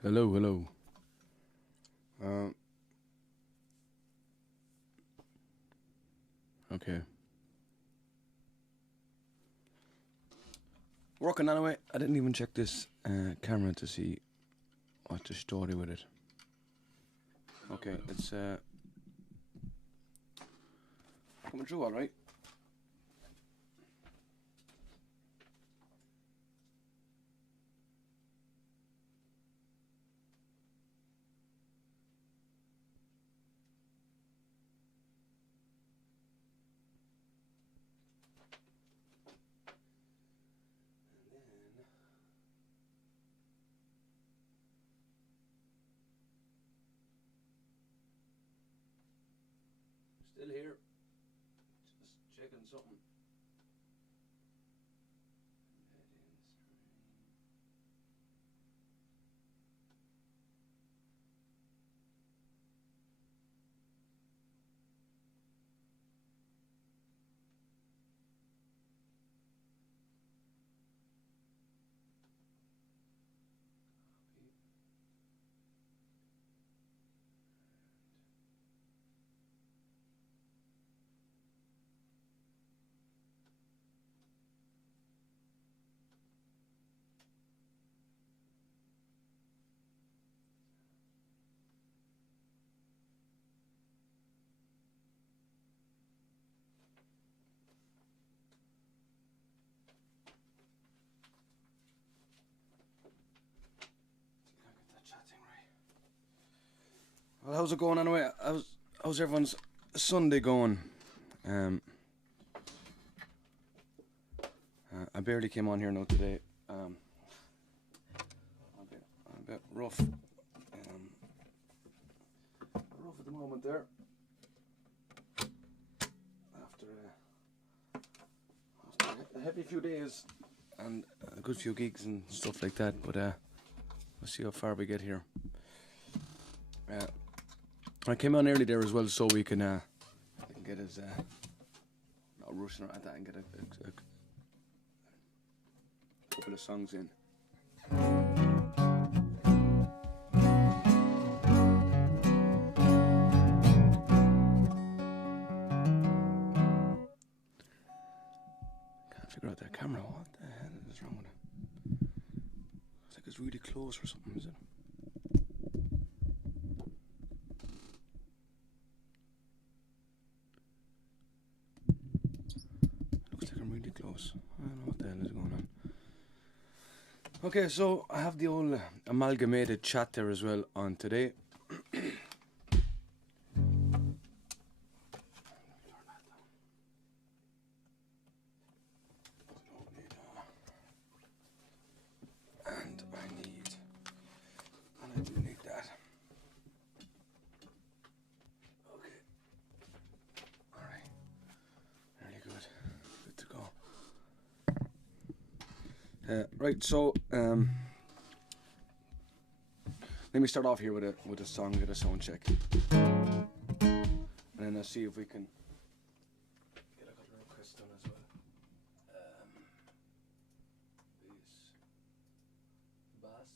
Hello, hello. Okay. Working anyway. I didn't even check this camera to see what the story with it. Okay, it's coming through all right. Still here. Just checking something. Well, how's it going anyway? How's everyone's Sunday going? I barely came on here now today. A bit rough. Rough at the moment there. After a heavy few days and a good few gigs and stuff like that, but we'll see how far we get here. I came on early there as well, so we can get us not rushing or at that and get a couple of songs in. Can't figure out that camera. What the hell is wrong with it? It's like it's really close or something, is it? Close. I don't know what the hell is going on. Okay, so I have the old amalgamated chat there as well on today. I do need that. Okay. Alright. Really good. Good to go. Right, so let me start off here with a song, get a sound check, and then I'll see if we can get a couple of requests done as well. Bass, room verb.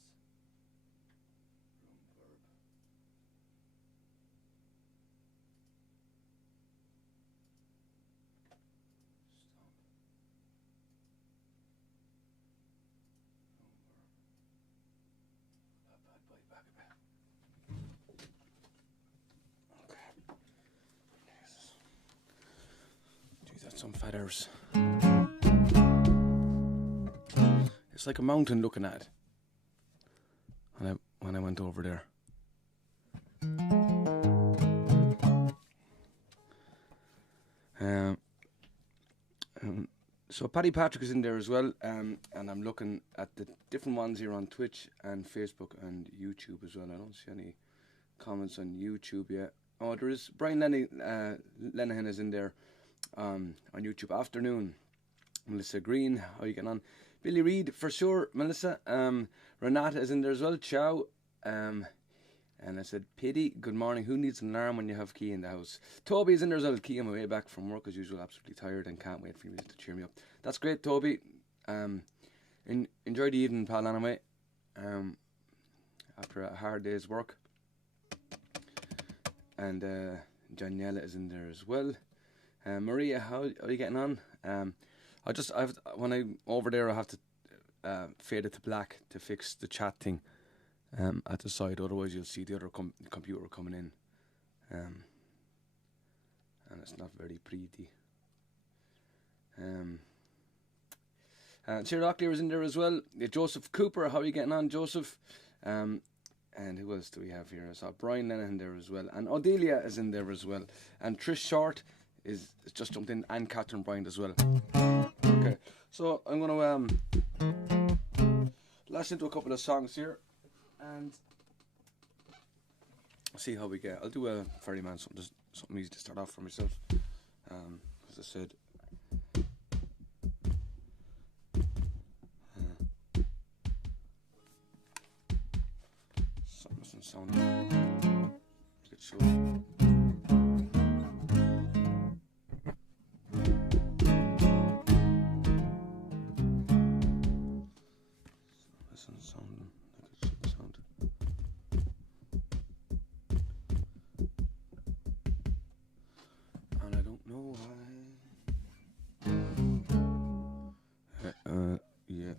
Some feathers. It's like a mountain looking at when I went over there. So Paddy Patrick is in there as well, and I'm looking at the different ones here on Twitch and Facebook and YouTube as well. I don't see any comments on YouTube yet. Oh, there is Brian Lenihan is in there. On YouTube. Afternoon, Melissa Green, how are you getting on? Billy Reid for sure. Melissa, Renata is in there as well. Ciao. And I said, pity, good morning. Who needs an alarm when you have Key in the house? Toby is in there as well. Key on my way back from work as usual, absolutely tired and can't wait for you to cheer me up. That's great, Toby. Enjoy the evening, pal, anyway. after a hard day's work. And Daniela is in there as well. Maria, how are you getting on? When I'm over there, I have to fade it to black to fix the chat thing at the side. Otherwise, you'll see the other computer coming in, and it's not very pretty. Ciarán Locklear is in there as well. Joseph Cooper, how are you getting on, Joseph? And who else do we have here? I saw Brian Lennon in there as well. And Odelia is in there as well. And Trish Short is just jumped in. And Catherine Bryant as well. Okay, so I'm going to lash into a couple of songs here. And see how we get. I'll do a Ferryman, something easy to start off for myself. As I said, sound get sure. Listen to sound like it should sound. And I don't know why. Yeah.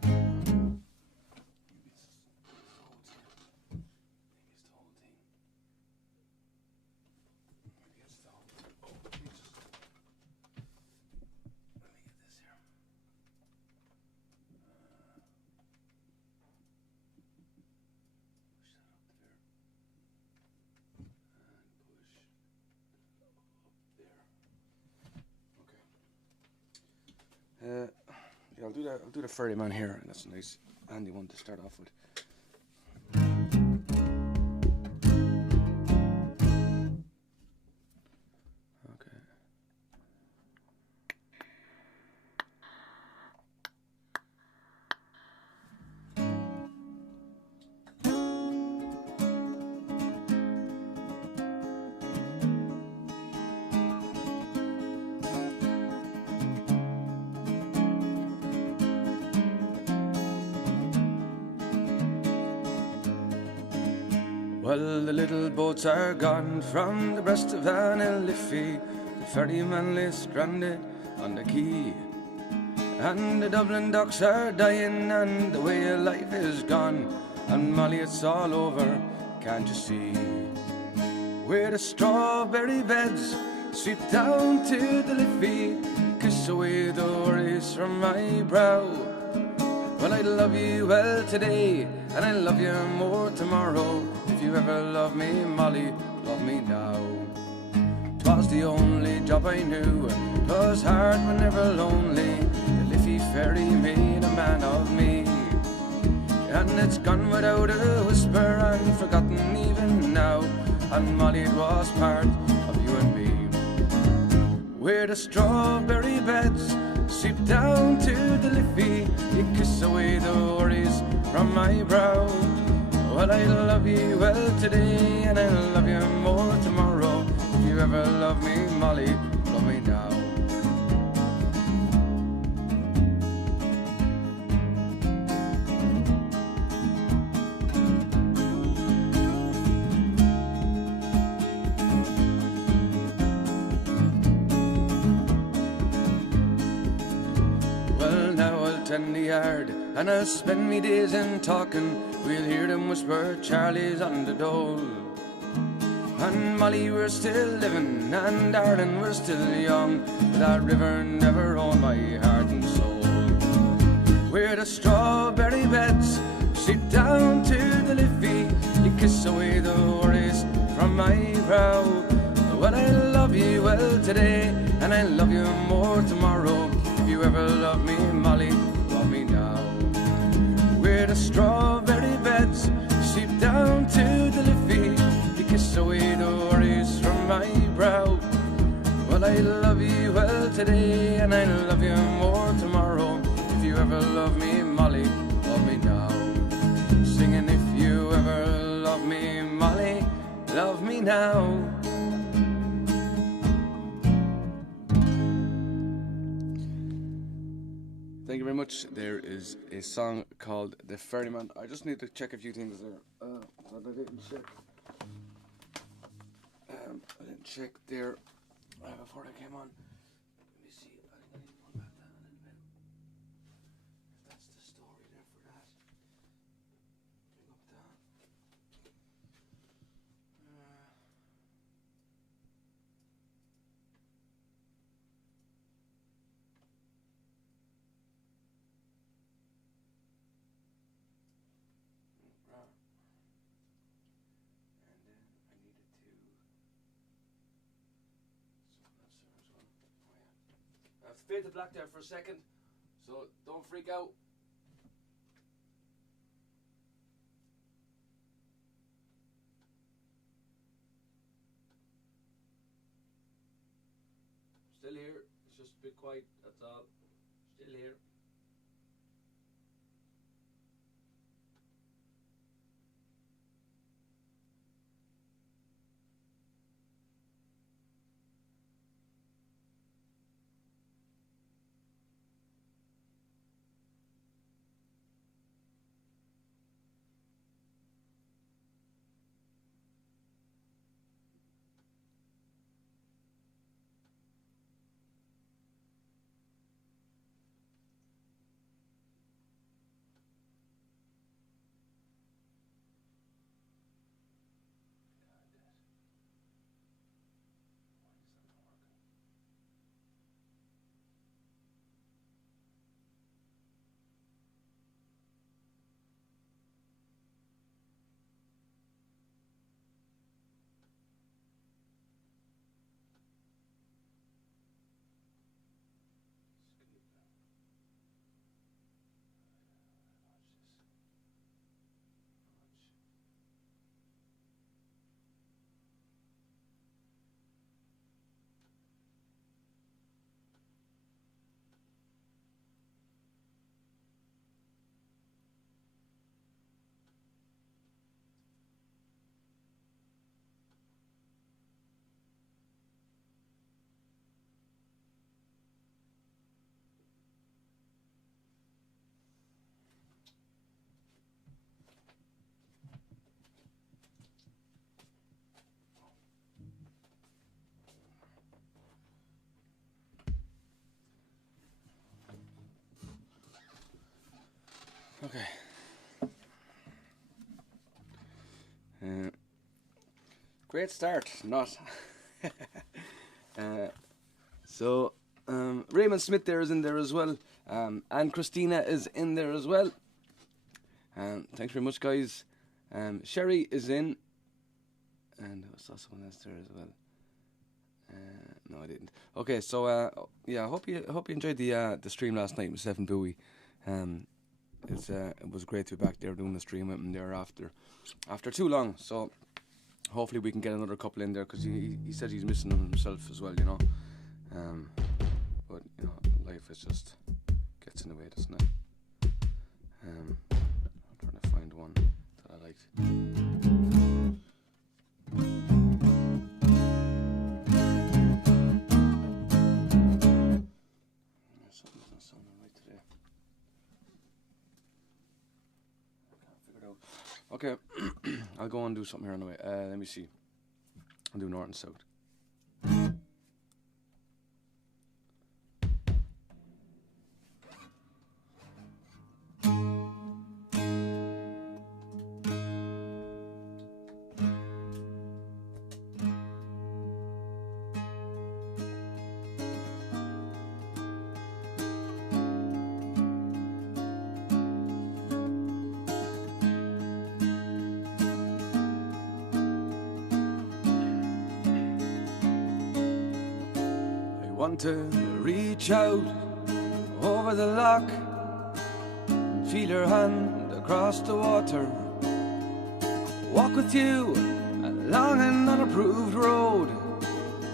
Yeah, I'll do the Ferryman here, and that's a nice handy one to start off with. Okay. Well, the little boats are gone from the breast of Anna Liffey. The ferryman lay stranded on the quay, and the Dublin docks are dying, and the way of life is gone. And Molly, it's all over, can't you see? Where the strawberry beds sweep down to the Liffey, kiss away the worries from my brow. Well, I love you well today, and I love you more tomorrow. If you ever love me, Molly, love me now. 'Twas the only job I knew, 'twas hard but never lonely. The Liffey ferry made a man of me, and it's gone without a whisper and forgotten even now. And Molly, it was part of you and me. Where the strawberry beds sweep down to the Liffey, you kiss away the worries from my brow. Well, I love you well today, and I love you more tomorrow. If you ever love me, Molly, love me now. Well, now I'll tend the yard, and I'll spend me days in talking. We'll hear them whisper, Charlie's on the dole. And Molly, we're still living, and darling, we're still young. That river never owned my heart and soul. Where the strawberry beds sweep down to the Liffey, you kiss away the worries from my brow. Well, I love you well today, and I love you more tomorrow. If you ever love me, Molly, love me now. Where the strawberry beds sweep down to the Liffey, you kiss away the worries from my brow. Well, I love you well today, and I love you more tomorrow. If you ever love me, Molly, love me now. Singing, if you ever love me, Molly, love me now. Thank you very much. There is a song called The Ferryman. I just need to check a few things there. but I didn't check. I didn't check there before I came on. Let me see. I think I need to pull back down a little bit. If that's the story there for that. Bring up down. I have to fade the black there for a second, so don't freak out. Still here, it's just a bit quiet, that's all. Still here. Okay. Great start, not. Raymond Smith there is in there as well. And Christina is in there as well. Thanks very much, guys. Sherry is in. And I saw someone else there as well. No, I didn't. Okay, so yeah, I hope you enjoyed the stream last night with Stephen Bowie. It was great to be back there doing the stream with him there after too long. So hopefully we can get another couple in there, because he said he's missing them himself as well, you know. But you know, life is just gets in the way, doesn't it? I'm trying to find one that I liked. Something's not sounding right today. Okay, I'll go and do something here anyway. Let me see. I'll do North and South. Want to reach out over the lock and feel your hand across the water. Walk with you along an unapproved road,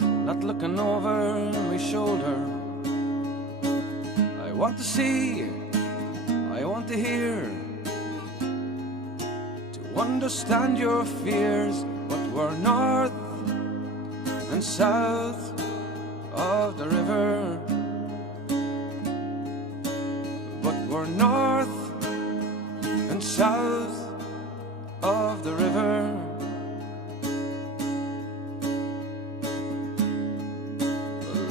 not looking over my shoulder. I want to see, I want to hear, to understand your fears. But we're north and south of the river, but we're north and south of of the river.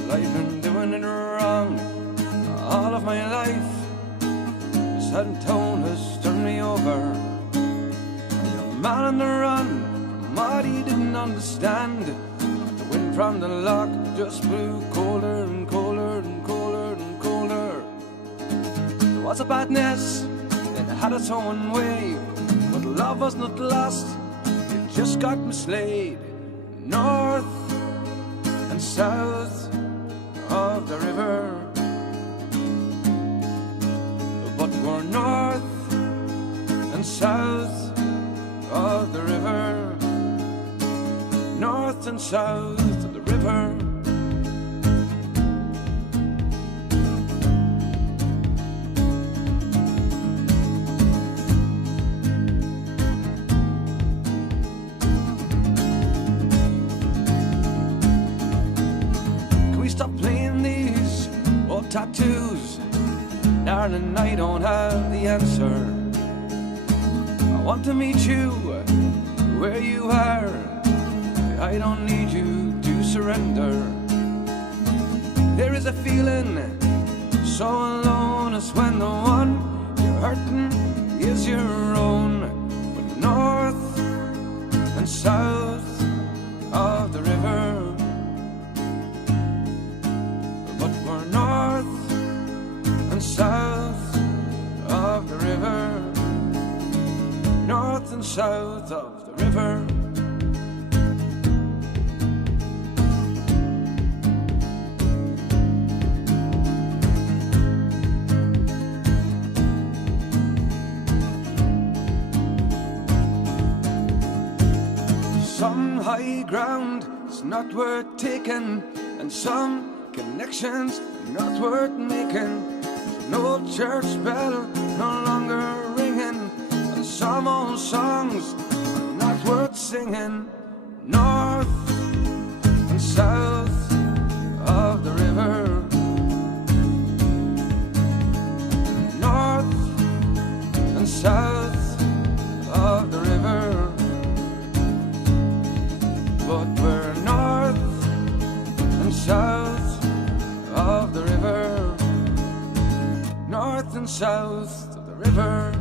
Well, I've been doing it wrong all of my life. This head tone has turned me over. A man on the run from what he didn't understand. The wind from the loch just blew colder and colder and colder and colder. There was a badness, it had its own way, but love was not lost, it just got mislaid. North and south of the river, but we're north and south of the river, north and south of the river. Can we stop playing these old tattoos? Darling, I don't have the answer. I want to meet you where you are. I don't need you to surrender. There is a feeling so alone as when the one you're hurting is your own. But north and south of the river, but we're north and south of the river, north and south of the river. Some high ground is not worth taking, and some connections not worth making. No church bell no longer ringing, and some old songs are not worth singing. North and south of the river, north and south of the river, but we're north and south of the river, north and south of the river.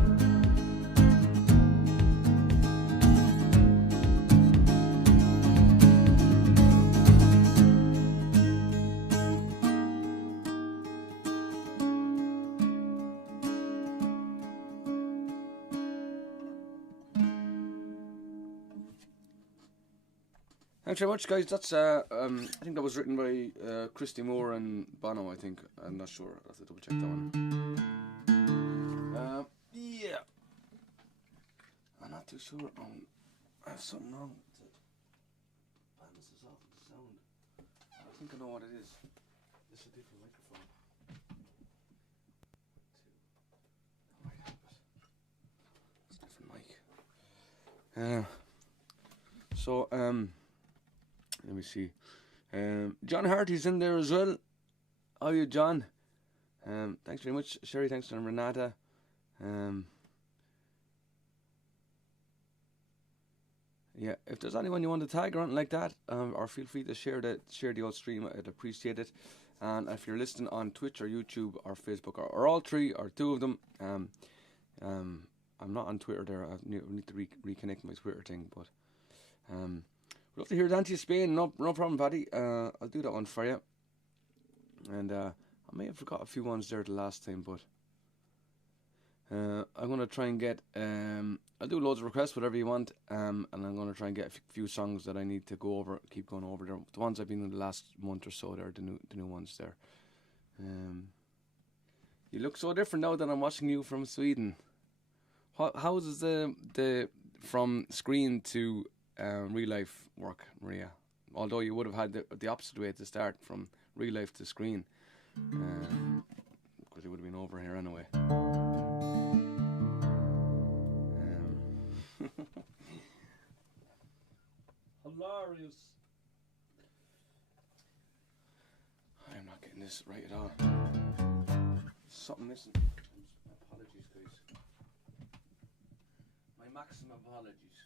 Thanks very much, guys. That's I think that was written by Christy Moore and Bono. I think, I'm not sure. I'll have to double check that one. Yeah, I'm not too sure. I have something wrong with it. This is off the sound. I think I know what it is. This is a different microphone. It's a different mic. Let me see. John Harty's in there as well. How are you, John? Thanks very much, Sherry. Thanks to Renata. Yeah, if there's anyone you want to tag or anything like that, or feel free to share the old stream, I'd appreciate it. And if you're listening on Twitch or YouTube or Facebook or all three or two of them, I'm not on Twitter there. I need to reconnect my Twitter thing, but we'd love to hear Dante Spain. No problem, Paddy. I'll do that one for you. And I may have forgot a few ones there the last time, but I'm going to try and get... I'll do loads of requests, whatever you want, and I'm going to try and get a few songs that I need to go over, keep going over there. The ones I've been in the last month or so, they're the new ones there. You look so different now that I'm watching you from Sweden. How does the from screen to real life work, Maria? Although you would have had the opposite way to start, from real life to screen, because you would have been over here anyway. Hilarious. I'm not getting this right at all. Something missing. Apologies, guys. My maximum apologies.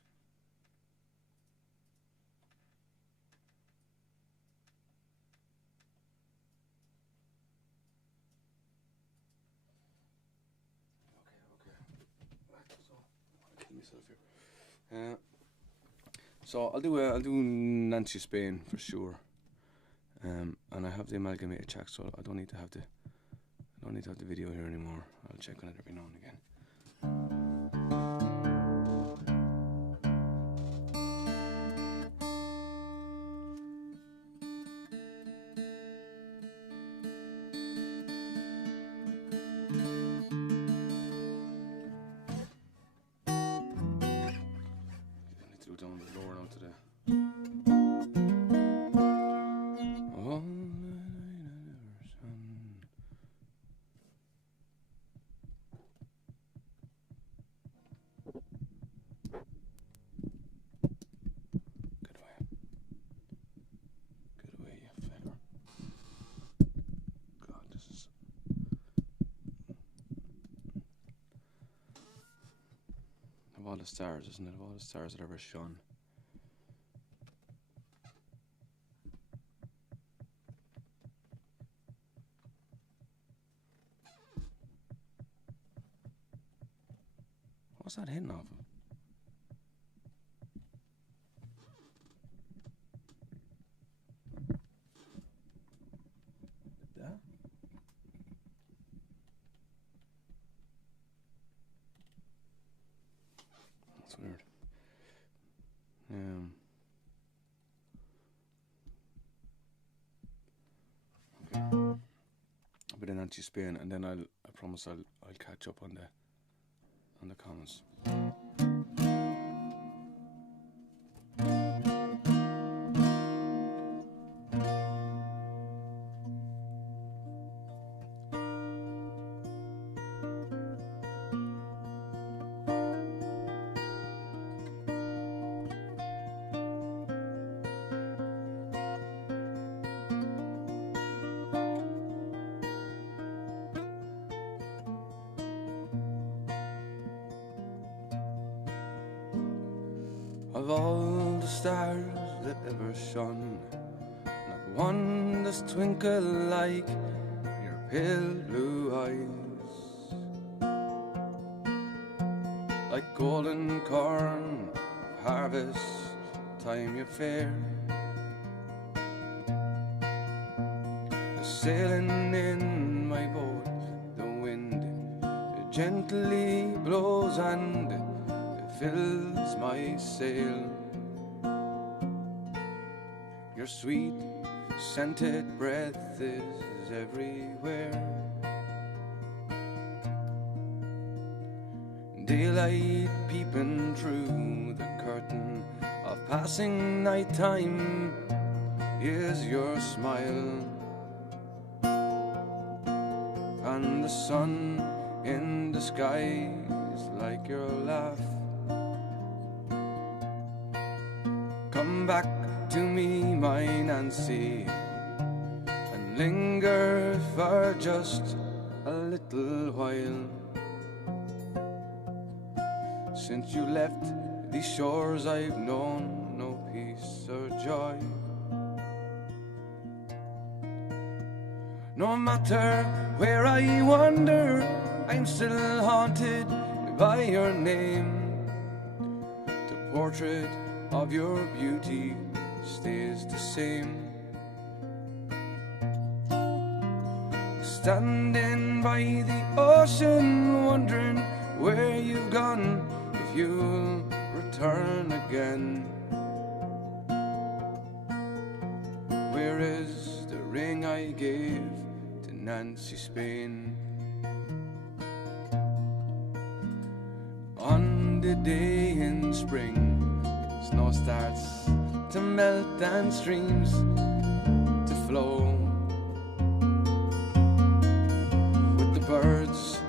myself here. So I'll do Nancy Spain for sure. And I have the amalgamated track, so I don't need to have the video here anymore. I'll check on it every now and again. Of all the stars, isn't it? Of all the stars that ever shone. What's that hitting off of? That? That's weird. Okay. But then Nancy Spain, and then I promise I'll catch up on the comments. Of all the stars that ever shone, not one does twinkle like your pale blue eyes. Like golden corn, harvest time you're fair. The sailing in my boat, the wind gently blows and fills my sail. Your sweet scented breath is everywhere. Daylight peeping through the curtain of passing nighttime is your smile, and the sun in the sky is like your laugh. Come back to me, my Nancy, and linger for just a little while. Since you left these shores, I've known no peace or joy. No matter where I wander, I'm still haunted by your name. The portrait of your beauty stays the same. Standing by the ocean, wondering where you've gone, if you'll return again. Where is the ring I gave to Nancy Spain? On the day in spring, snow starts to melt and streams to flow. With the birds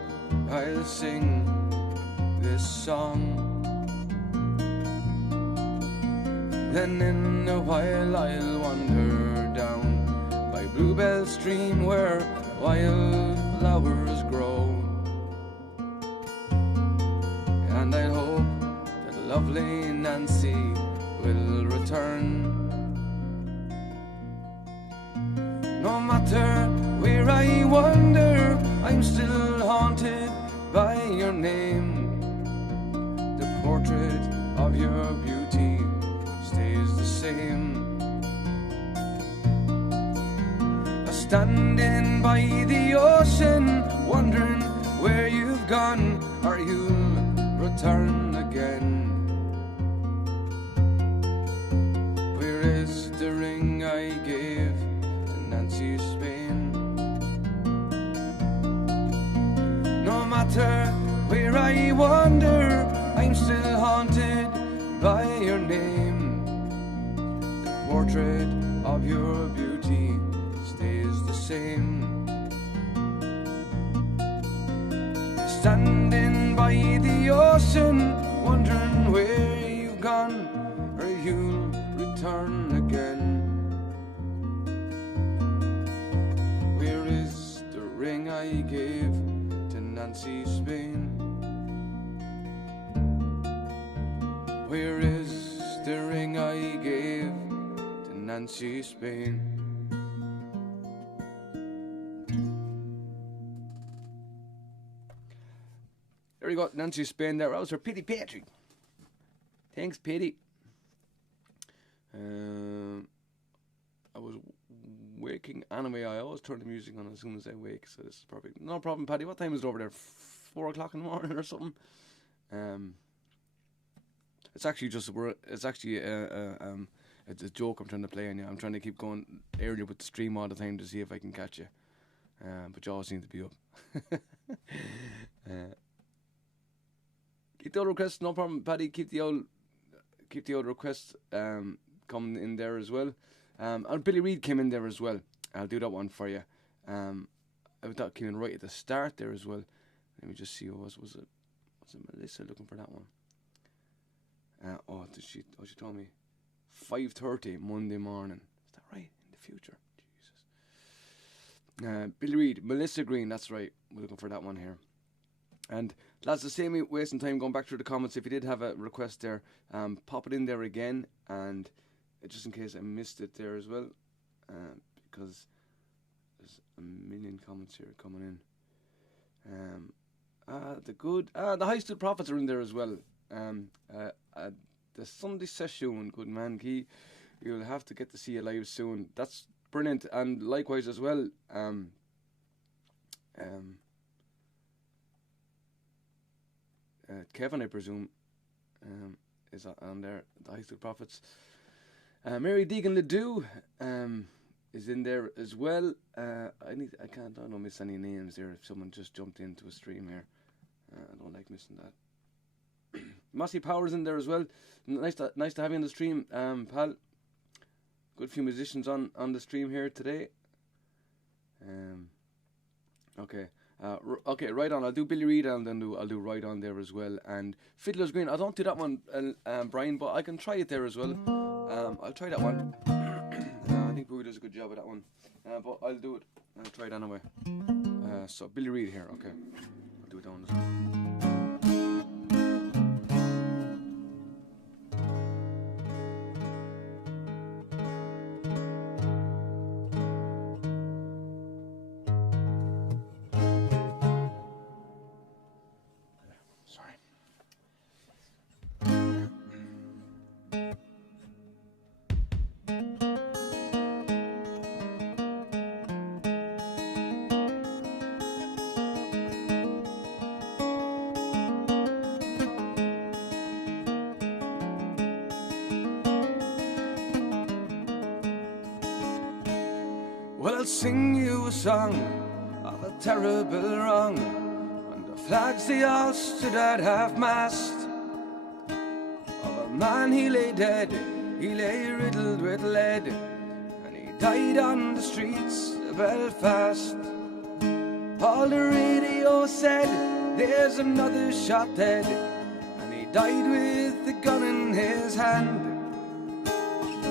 I'll sing this song. Then in a while I'll wander down by Bluebell Stream where wildflowers grow. And I hope that lovely Nancy will return. No matter where I wander, I'm still haunted by your name. The portrait of your beauty stays the same. Standing by the ocean, wondering where you've gone, or you'll return again. Where is the ring I gave to Nancy Spain? No matter where I wander, I'm still haunted by your name. The portrait of your beauty stays the same. Standing by the ocean, wondering where you've gone, or you'll return again. Where is the ring I gave to Nancy Spain? Where is the ring I gave to Nancy Spain? There you go, Nancy Spain there. That was her Pity Patrick. Thanks, Pity. I was waking anyway. I always turn the music on as soon as I wake, so this is perfect. No problem, Paddy. What time is it over there? 4 o'clock in the morning or something? It's actually just it's actually it's a joke I'm trying to play on you. I'm trying to keep going earlier with the stream all the time to see if I can catch you. But you all seem to be up. Keep the old requests, no problem, Paddy. Keep the old requests coming in there as well. And Billy Reid came in there as well. I'll do that one for you. I thought came in right at the start there as well. Let me just see who was it Melissa looking for that one? She told me 5:30 Monday morning. Is that right? In the future, Jesus. Billy Reid, Melissa Green. That's right. We're looking for that one here. And lads, the same wasting time going back through the comments. If you did have a request there, pop it in there again, and just in case I missed it there as well, because there's a million comments here coming in. The High Stood Prophets are in there as well. The Sunday session, good man, you'll have to get to see it live soon. That's brilliant, and likewise as well. Kevin, I presume, is on there. The High Stood Prophets. Mary Deegan Ledoux is in there as well. I don't miss any names there. If someone just jumped into a stream here, I don't like missing that. Mossy Power's in there as well. Nice to have you on the stream, pal. Good few musicians on the stream here today. Okay. Okay, Right On. I'll do Billy Reid and then I'll do Right On there as well. And Fiddlers Green. I don't do that one, Brian, but I can try it there as well. I'll try that one. I think Boo does a good job of that one. But I'll do it. I'll try it anyway. So Billy Reid here. Okay, I'll do it that one as well. Well, I'll sing you a song of a terrible wrong. When the flags they all stood at half-mast, of a man he lay dead, he lay riddled with lead, and he died on the streets of Belfast. All the radio said, there's another shot dead, and he died with the gun in his hand.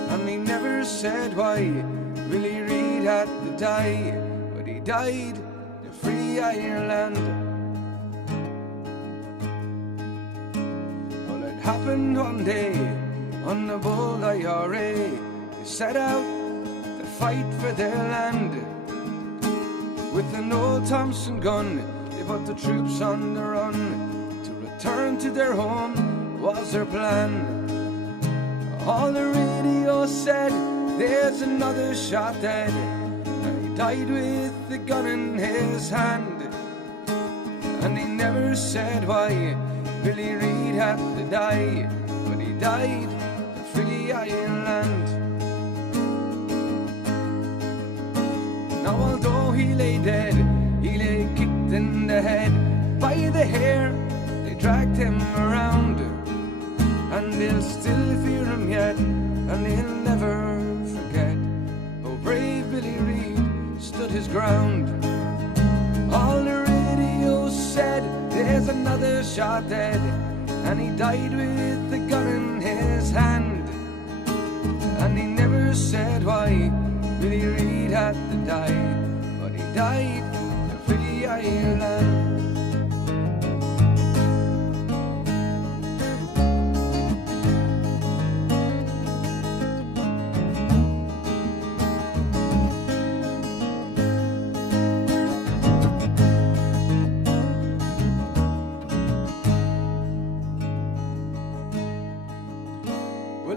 And he never said why Billy Reid had to die, but he died to free Ireland. Well, it happened one day on the bold IRA. They set out to fight for their land. With an old Thompson gun, they put the troops on the run to return to their home was their plan. All the radio said, there's another shot dead, and he died with the gun in his hand. And he never said why Billy Reid had to die, but he died to free Ireland. Now although he lay dead, he lay kicked in the head by the hair. They dragged him around, and they'll still fear him yet, and they'll never forget how brave Billy Reid stood his ground. All the radio said, there's another shot dead, and he died with the gun in his hand. And he never said why Billy Reid had to die, but he died to free Ireland.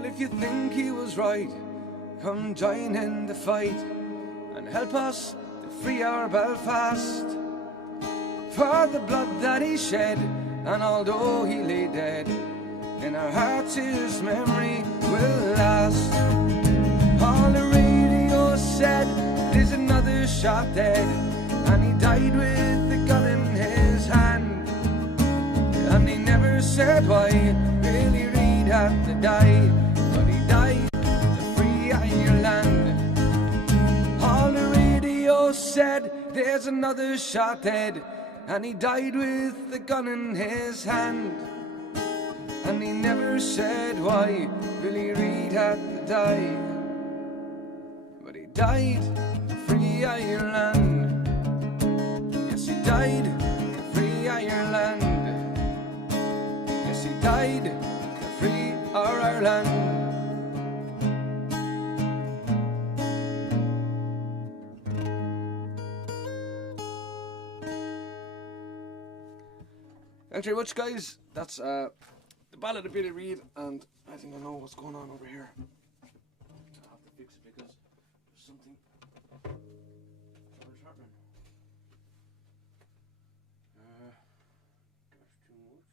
If you think he was right, come join in the fight and help us to free our Belfast. For the blood that he shed, and although he lay dead, in our hearts his memory will last. All the radio said, there's another shot dead, and he died with the gun in his hand. And he never said why Billy Reid had to die, but he died to free Ireland. All the radio said, there's another shot dead, and he died with the gun in his hand. And he never said why Billy Reid had to die, but he died to free Ireland. Yes, he died to free Ireland. Yes, he died to free our Ireland. Thanks very much, guys. That's the Ballad of Billy Reid, and I think I know what's going on over here. I have to fix it because there's something. What is happening? That's too much. That's too much.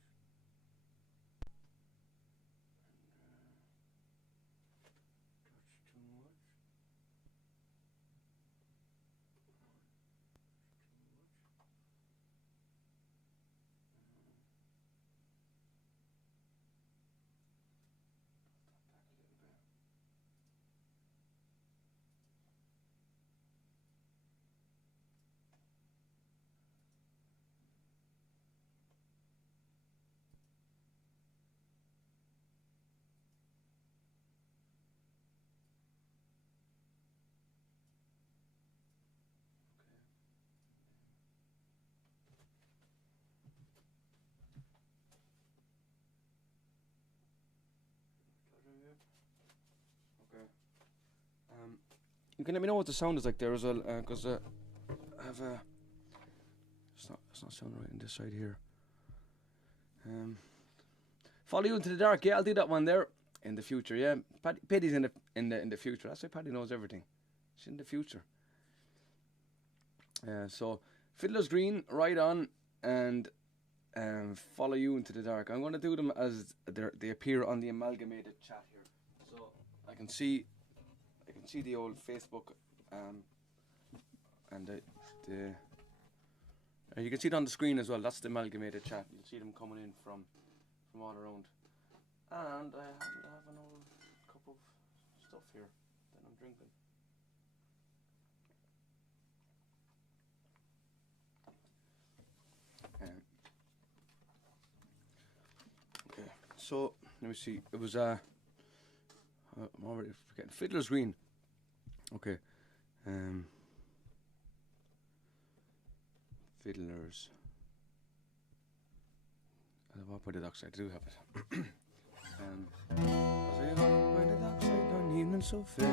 Okay. You can let me know what the sound is like there as well, because I have it's not sounding right on this side here. Follow You Into the Dark. Yeah, I'll do that one there in the future. Yeah, Paddy's in the future. That's why Paddy knows everything. She's in the future. So Fiddlers Green, Right On, and Follow You Into the Dark. I'm going to do them as they appear on the amalgamated chat here, so I can see the old Facebook, and you can see it on the screen as well. That's the amalgamated chat. You'll see them coming in from all around. And I have an old cup of stuff here that I'm drinking. Okay, so let me see. It was I'm already forgetting. Fiddlers Green. Okay. Fiddlers. What by the dockside? I do have it. Was I on by the dockside on evening so fair?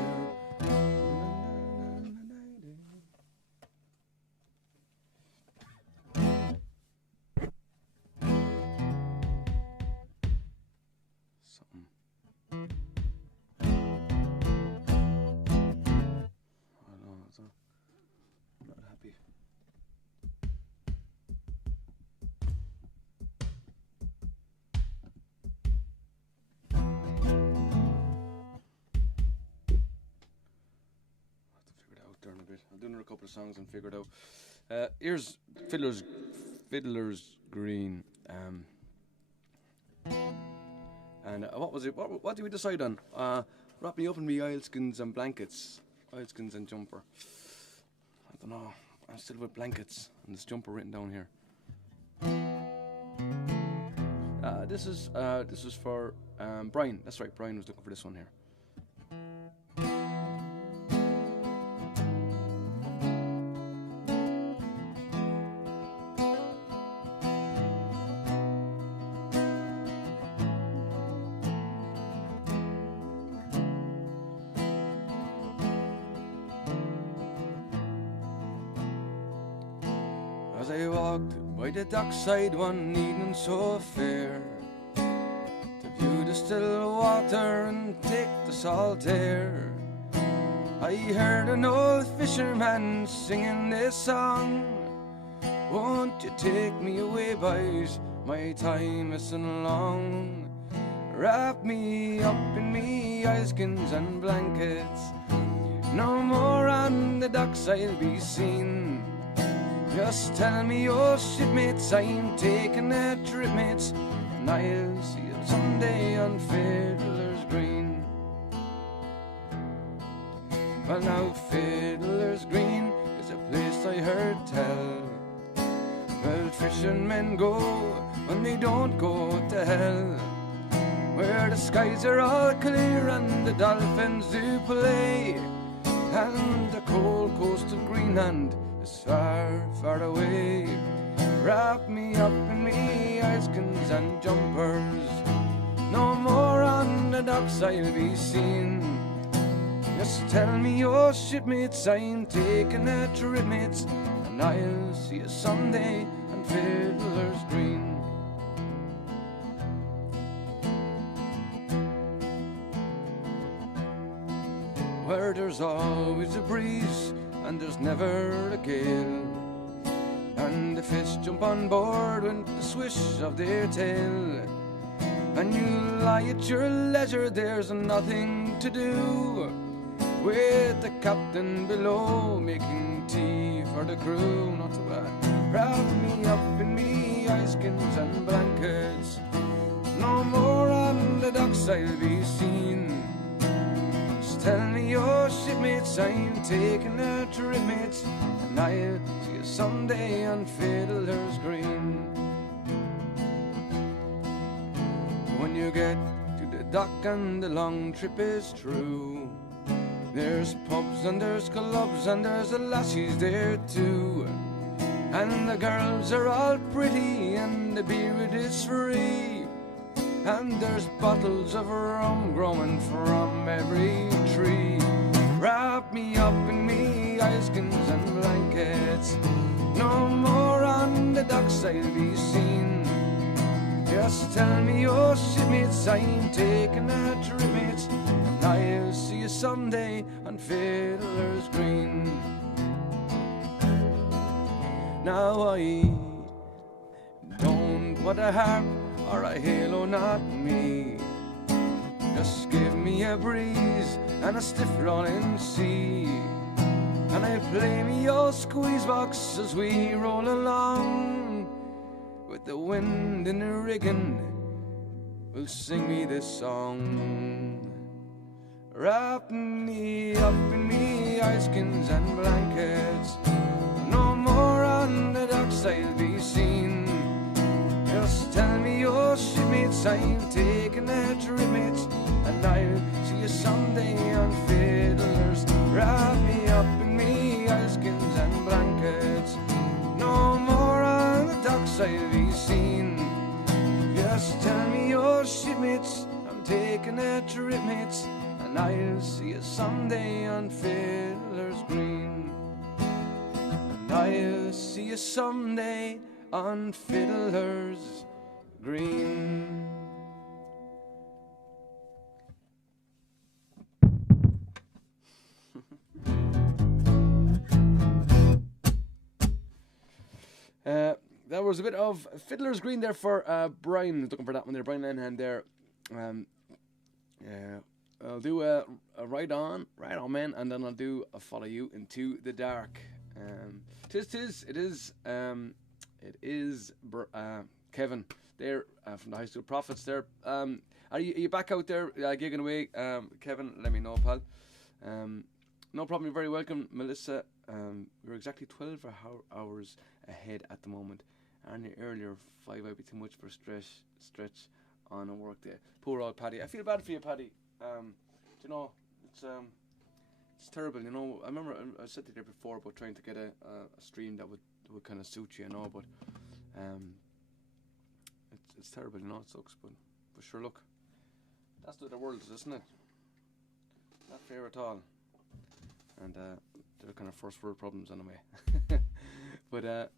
do another couple of songs and figure it out. Here's Fiddlers Green. And what was it? What did we decide on? Wrap me up in me oilskins and blankets. Oilskins and jumper. I don't know. I'm still with blankets and this jumper written down here. This is for Brian. That's right. Brian was looking for this one here. As I walked by the dockside one evening so fair, to view the still water and take the salt air, I heard an old fisherman singing this song. Won't you take me away, boys? My time isn't long. Wrap me up in me oilskins and blankets. No more on the docks I'll be seen. Just tell me your shipmates I'm taking a trip, mates, and I'll see you someday on Fiddlers Green. Well now Fiddlers Green is a place I heard tell. Well, fishermen go when they don't go to hell, where the skies are all clear and the dolphins do play, and the cold coast of Greenland is far, far away. Wrap me up in me oilskins and jumpers. No more on the docks I'll be seen. Just tell me your shipmates I'm taking a trip, mates, and I'll see you someday on Fiddlers Green. Where there's always a breeze and there's never a gale, and the fish jump on board with the swish of their tail, and you lie at your leisure, there's nothing to do, with the captain below making tea for the crew. Not so bad. Wrap me up in me oilskins and blankets. No more on the docks I'll be seen. Tell me your shipmates I'm taking a trip, mates, and I'll see you someday on Fiddlers Green. When you get to the dock and the long trip is through, there's pubs and there's clubs and there's the lassies there too, and the girls are all pretty and the beer it is free, and there's bottles of rum growing from every tree. Wrap me up in me oilskins and blankets. No more on the docks I'll be seen. Just tell me your shipmates I'm taking a trip, mates, and I'll see you someday on Fiddlers Green. Now I don't want a harp or a halo, not me. Just give me a breeze and a stiff rolling sea, and I play me old squeeze box as we roll along, with the wind in the rigging will sing me this song. Wrap me up in me oilskins and blankets. No more on the docks I'll be seen. Just tell me your shipmates I'm taking a trip, mates, and I'll see you someday on Fiddlers. Wrap me up in me oilskins and blankets. No more on the docks I'll be seen. Just tell me your shipmates I'm taking a trip, mates, and I'll see you someday on Fiddlers Green. And I'll see you someday on Fiddlers Green. That was a bit of Fiddlers Green there for Brian. Looking for that one there, Brian Lenhan there. I'll do a right on, man, and then I'll do a follow you into the dark. It is Kevin there from the High School Prophets there. Are you back out there gigging away, Kevin? Let me know, pal. No problem, you're very welcome, Melissa. We're exactly 12 hours ahead at the moment. And earlier, 5 might be too much for a stretch on a work day. Poor old Paddy. I feel bad for you, Paddy. You know, it's terrible. You know, I remember I said to you before about trying to get a stream that would kind of suit you, you know. But it's terrible. You know, it sucks. But sure, look, that's the way the world is, isn't it? Not fair at all. And they're kind of first world problems anyway. But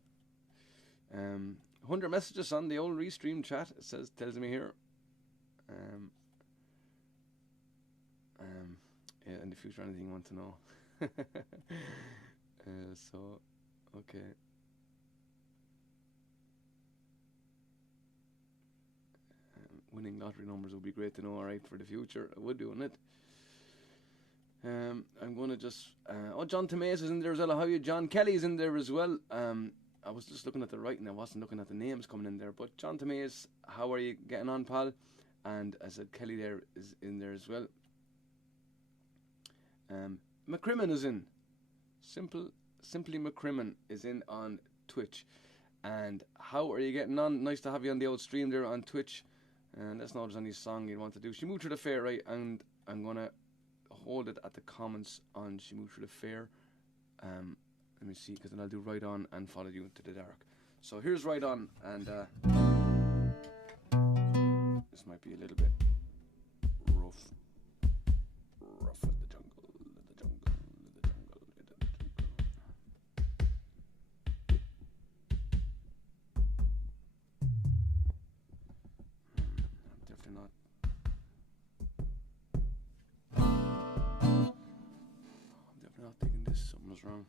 100 messages on the old restream chat. It tells me here. Yeah, in the future, anything you want to know. So, okay. Winning lottery numbers would be great to know, alright, for the future. I would do, wouldn't it? I'm going to just... John Tomas is in there as well. How are you? John Kelly's in there as well. I was just looking at the writing. I wasn't looking at the names coming in there. But John Tomas, how are you getting on, pal? And I said Kelly there is in there as well. McCrimmon is in. Simply McCrimmon is in on Twitch. And how are you getting on? Nice to have you on the old stream there on Twitch. And let's know if there's any song you want to do. She moved to the fair, right? And I'm going to hold it at the comments on She Moved to the Fair. Let me see, because then I'll do Right On and Follow You Into the Dark. So here's Right On, and this might be a little bit rough at the jungle. Definitely not. I'm definitely not thinking this. Something's wrong.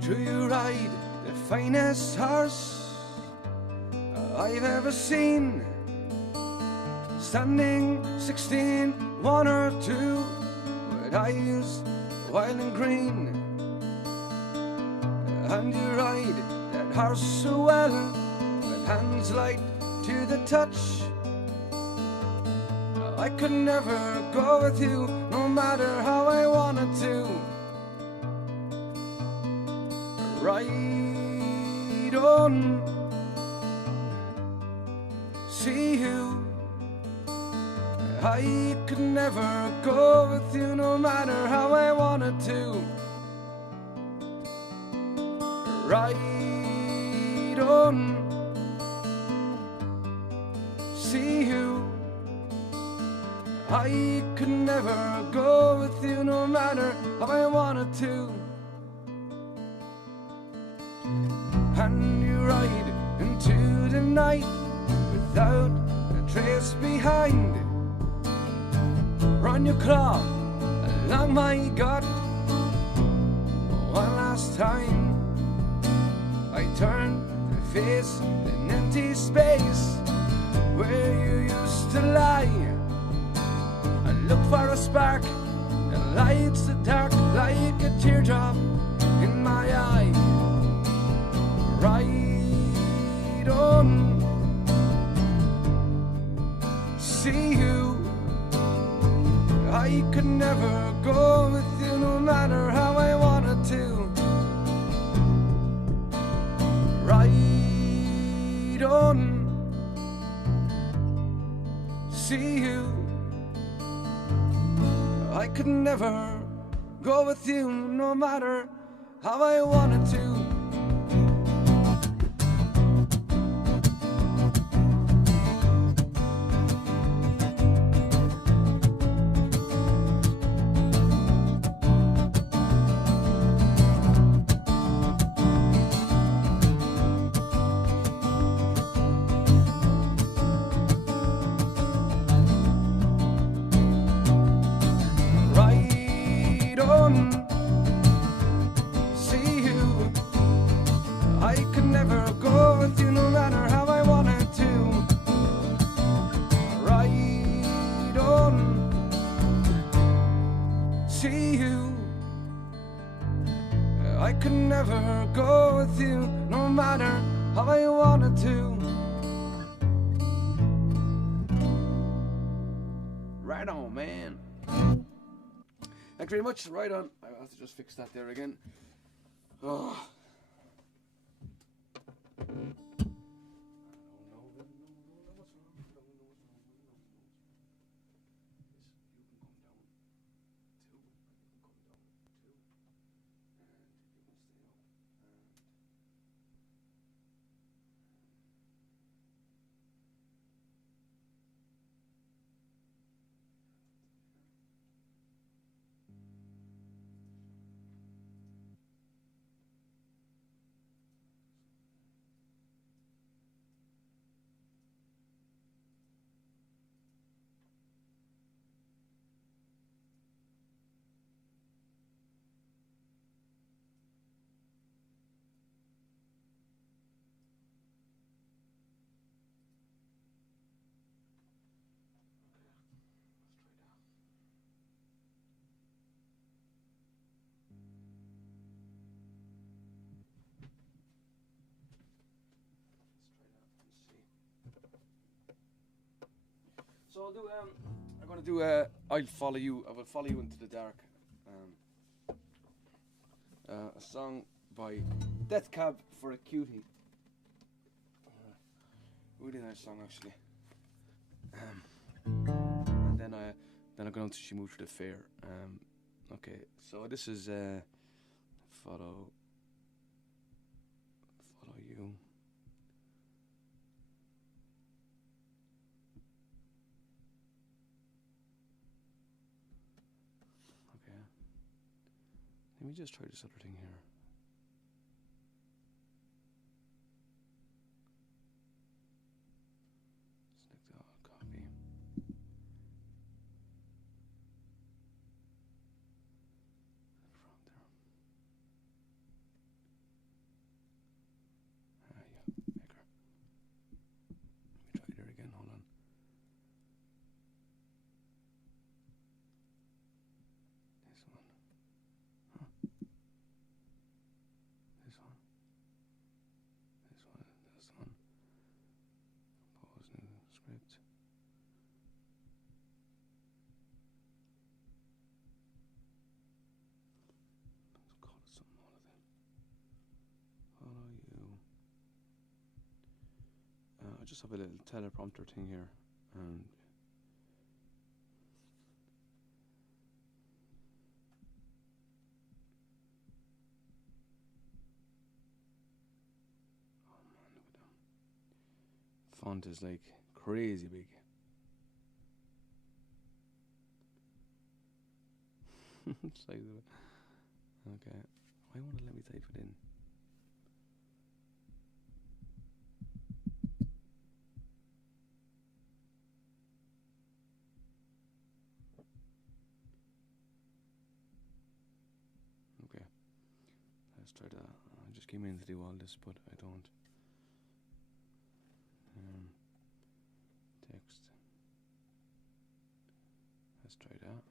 Do you ride the finest horse I've ever seen? Standing 16, 1 or 2, with eyes wild and green. And you ride that horse so well, with hands light to the touch. I could never go with you, no matter how I wanted to. Ride on, see you. I could never go with you, no matter how I wanted to. Ride on, see you. I could never go with you, no matter how I wanted to. And you ride into the night without a trace behind. Run your claw along my gut one last time. I turn to face an empty space where you used to lie. I look for a spark that lights the dark like a teardrop in my eye. Ride on, see you. I could never go with you, no matter how I wanted to. Ride on, see you. I could never go with you, no matter how I wanted to. Right on, see you. I could never go with you no matter how I wanted to. Right on, see you. I could never go with you no matter how I wanted to. Right on, man. Thanks very much. Right on. I have to just fix that there again. Oh. So I'll do. I'm gonna do. I'll follow you. I will follow you into the dark. A song by Death Cab for a Cutie. Really nice song actually. And then I'm going to She Moved to the Fair. Okay, so this is follow you. Let me just try this other thing here. Select all, copy. From there. Yeah, maker. Let me try there again, hold on. This one. Huh. This one. This one. Compose new script. Let's call it some holiday. Follow you. I just have a little teleprompter thing here, and font is like crazy big. It's like, okay, why won't it let me type it in? Okay, let's try that. I just came in to do all this, but I don't. Text. Let's try that.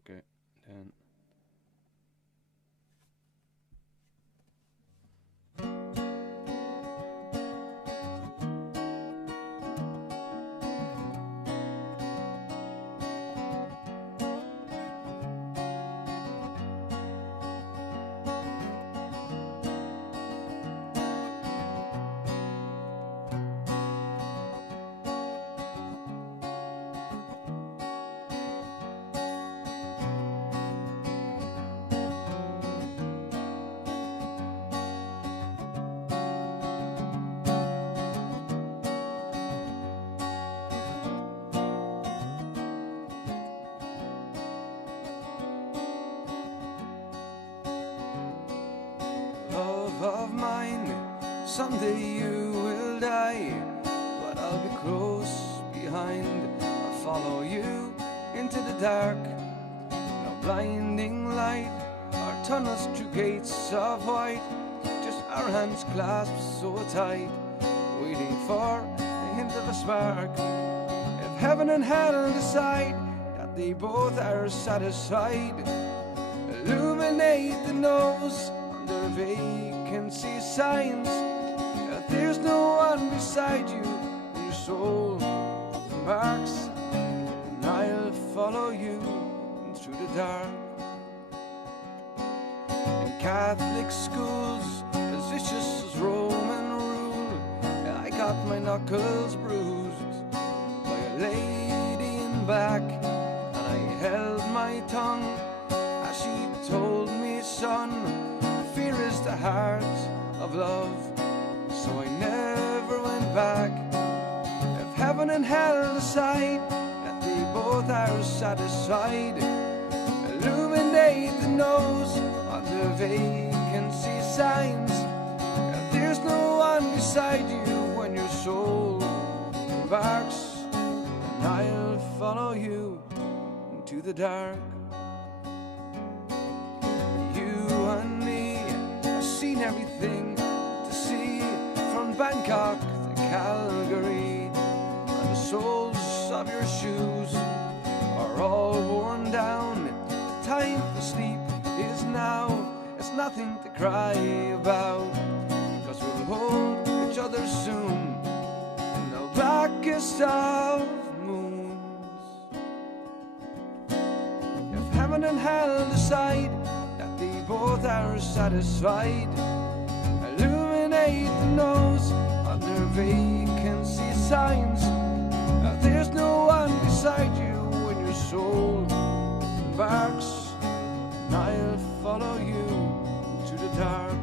Okay, then. someday you will die, but I'll be close behind. I'll follow you into the dark. No blinding light or tunnels through gates of white, just our hands clasped so tight, waiting for a hint of a spark. If heaven and hell decide that they both are satisfied, illuminate the nose under vacancy signs. There's no one beside you when your soul embarks, and I'll follow you through the dark. In Catholic schools, as vicious as Roman rule, I got my knuckles bruised by a lady in black, and I held my tongue as she told me, son, fear is the heart of love. So I never went back. If heaven and hell decide that they both are satisfied, illuminate the nose on the vacancy signs. There's no one beside you when your soul embarks, and I'll follow you into the dark. You and me have seen everything to see, from Bangkok to Calgary, and the soles of your shoes are all worn down. The time for sleep is now. It's nothing to cry about, 'cause we'll hold each other soon in the blackest of moons. If heaven and hell decide that they both are satisfied, illuminate the nose under vacancy signs. There's no one beside you when your soul embarks, and I'll follow you to the dark,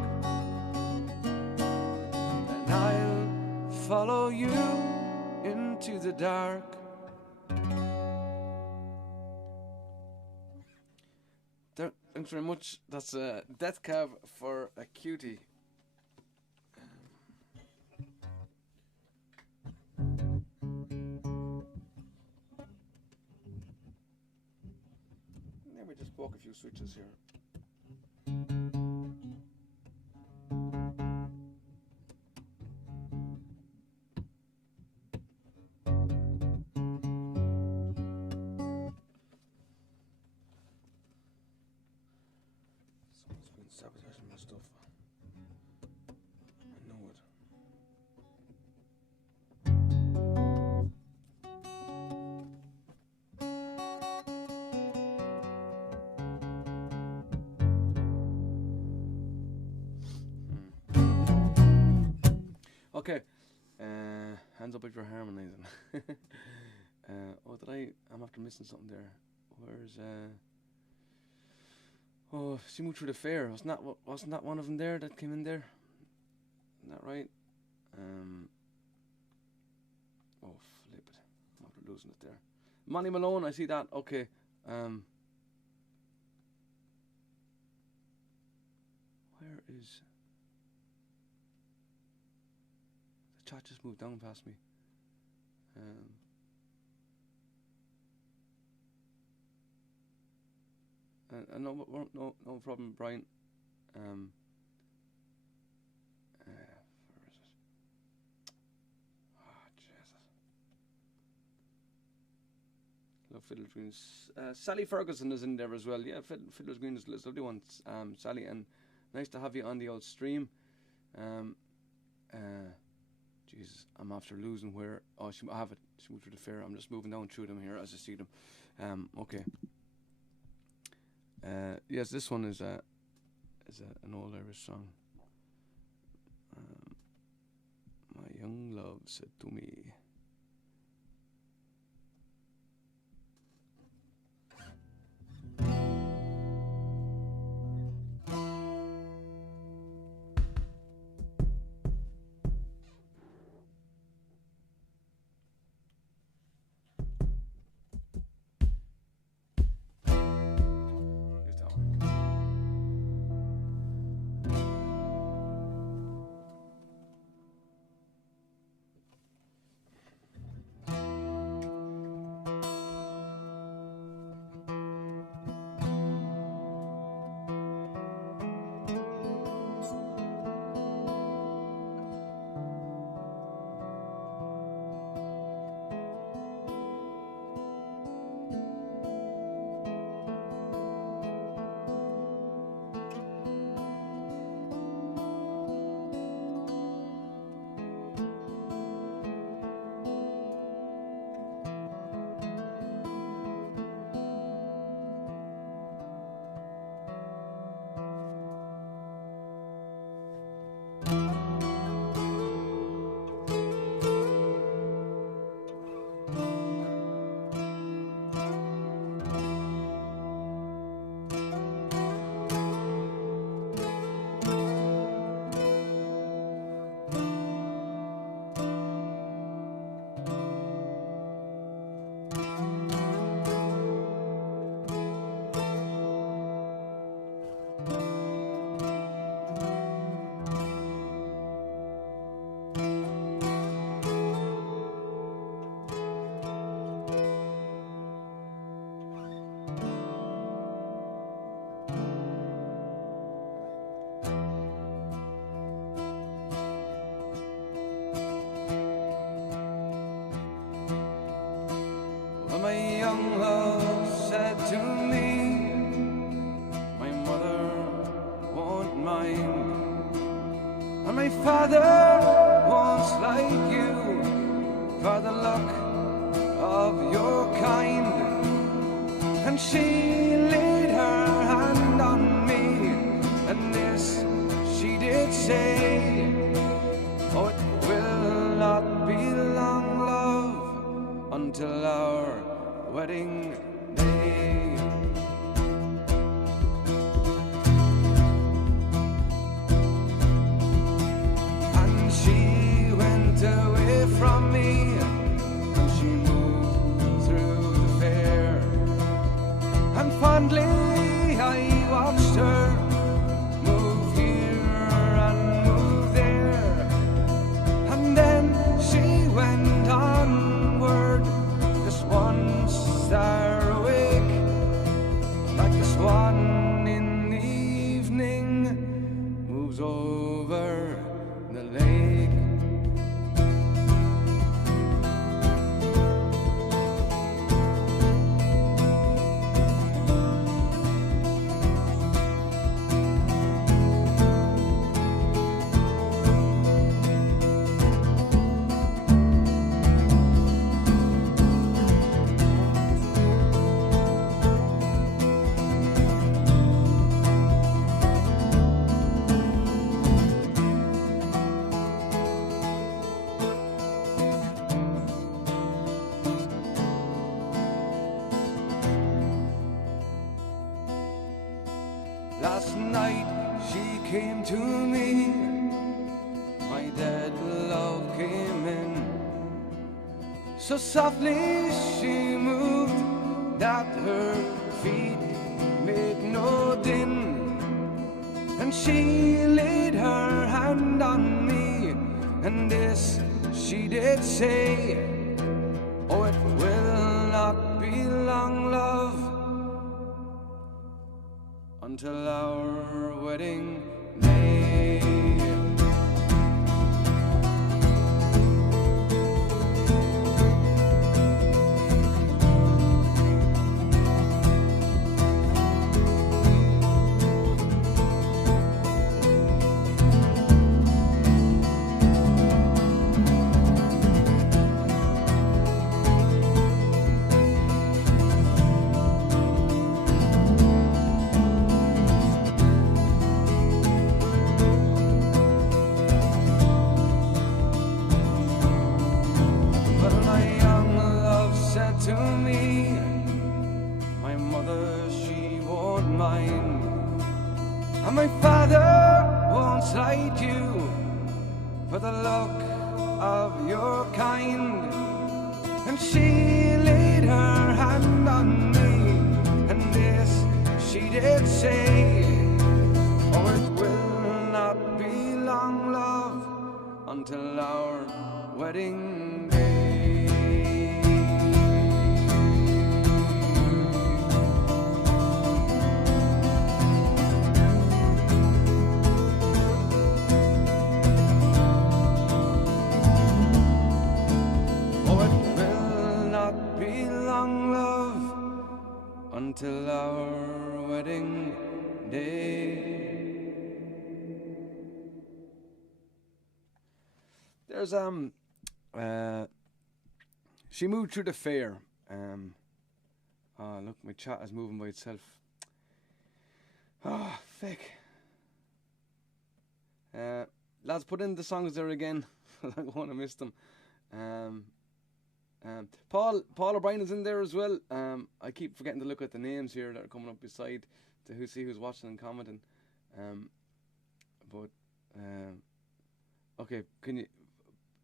and I'll follow you into the dark. Thanks very much. That's a Death Cab for a Cutie. Let me just walk a few switches here. Someone's been sabotaging my stuff. I know it. Okay, hands up if you're harmonizing. I'm after missing something there. Where's she moved through the fair. Wasn't that one of them there that came in there? Isn't that right? Oh, flip it. I'm after losing it there. Money Malone, I see that. Okay. Where is... The chat just moved down past me. No problem, Brian. Where is it? Oh, Jesus. Love Fiddlers Green. Sally Ferguson is in there as well. Yeah, Fiddlers Green is a lovely one, Sally, and nice to have you on the old stream. Jesus, I'm after losing where... Oh, I have it. She moved through the fair. I'm just moving down through them here as I see them. Okay. Yes, this one is an old Irish song. My young love said to me. of your kind. And she laid her hand on me, and this she did say, oh, it will not be long, love, until our wedding day. And she went away from me, and she moved through the fair, and fondly I watched her move here and move there. And then she went onward, just one star awake, like the swan in the evening moves over the lake. Last night she came to me, my dead love came in. So softly she moved that her feet made no din. And she laid her hand on me, and this she did say, oh, it will not be long, love, until our wedding day. To me, my mother, she won't mind, and my father won't slight you for the luck of your kind. And she laid her hand on me, and this she did say, oh, it will not be long, love, until our wedding day. Until our wedding day. There's she moved through the fair. Oh look, my chat is moving by itself. Oh, fake. Lads, put in the songs there again. I'm going to miss them. Paul O'Brien is in there as well. I keep forgetting to look at the names here that are coming up beside to see who's watching and commenting. Okay, can you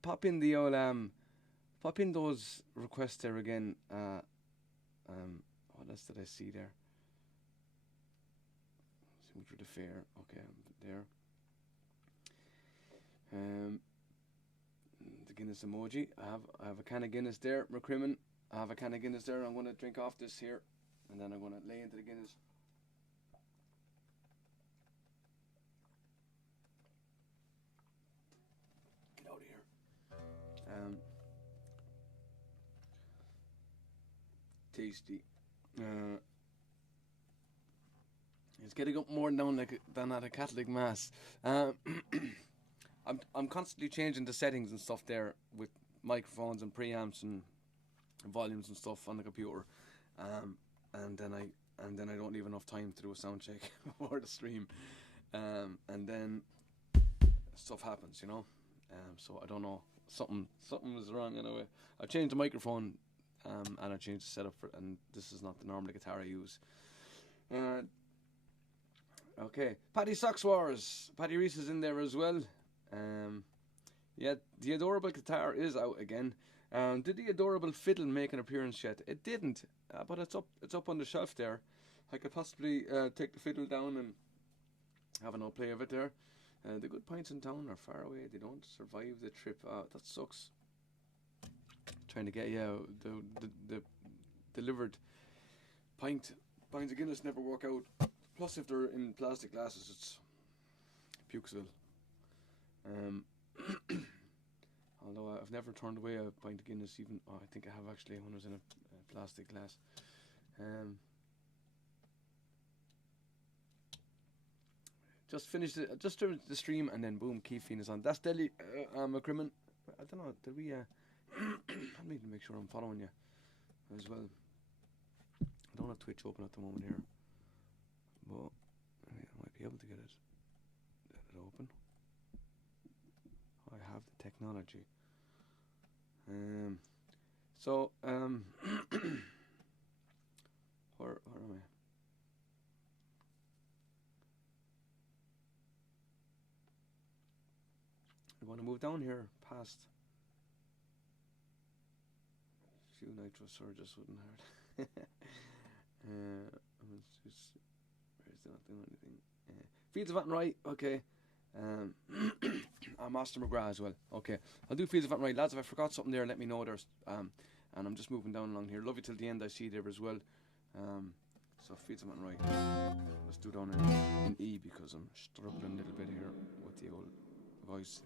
pop in the old pop in those requests there again? What else did I see there? Zoom through the fair. Okay, there. The Guinness emoji. I have a can of Guinness there. McCrimmon. I have a can of Guinness there. I'm going to drink off this here, and then I'm going to lay into the Guinness. Get out of here. Tasty. It's getting up more down than at a Catholic mass. I'm constantly changing the settings and stuff there with microphones and preamps and volumes and stuff on the computer, and then I don't leave enough time to do a sound check for the stream, and then stuff happens, you know. So I don't know, something was wrong anyway. I changed the microphone, and I changed the setup for, and this is not the normal guitar I use. Okay, Paddy Socks Wars. Paddy Reese is in there as well. Yeah, the adorable guitar is out again. Did the adorable fiddle make an appearance yet? It didn't, but it's up on the shelf there. I could possibly take the fiddle down and have an old play of it there. The good pints in town are far away. They don't survive the trip. That sucks. Trying to get the delivered pints of Guinness never work out. Plus, if they're in plastic glasses, it's Pukesville. Although I've never turned away a pint of Guinness, even I think I have actually when I was in a plastic glass. Just finished it, just started the stream, and then boom, Keefine is on. That's Delhi McCrimmon. I don't know, did we? I need to make sure I'm following you as well. I don't have Twitch open at the moment here, but I might be able to get it open. I have the technology. So where am I? I want to move down here past a few nitro surges wouldn't hurt. Just, where's it not doing anything? Fields of Atton Right, okay. Master McGrath as well. Okay, I'll do Fields of Atton Right. Lads, if I forgot something there, let me know. There's and I'm just moving down along here. Love you till the end, I see there as well. So Fields of Atton Right. Let's do down in E because I'm struggling a little bit here with the old voice.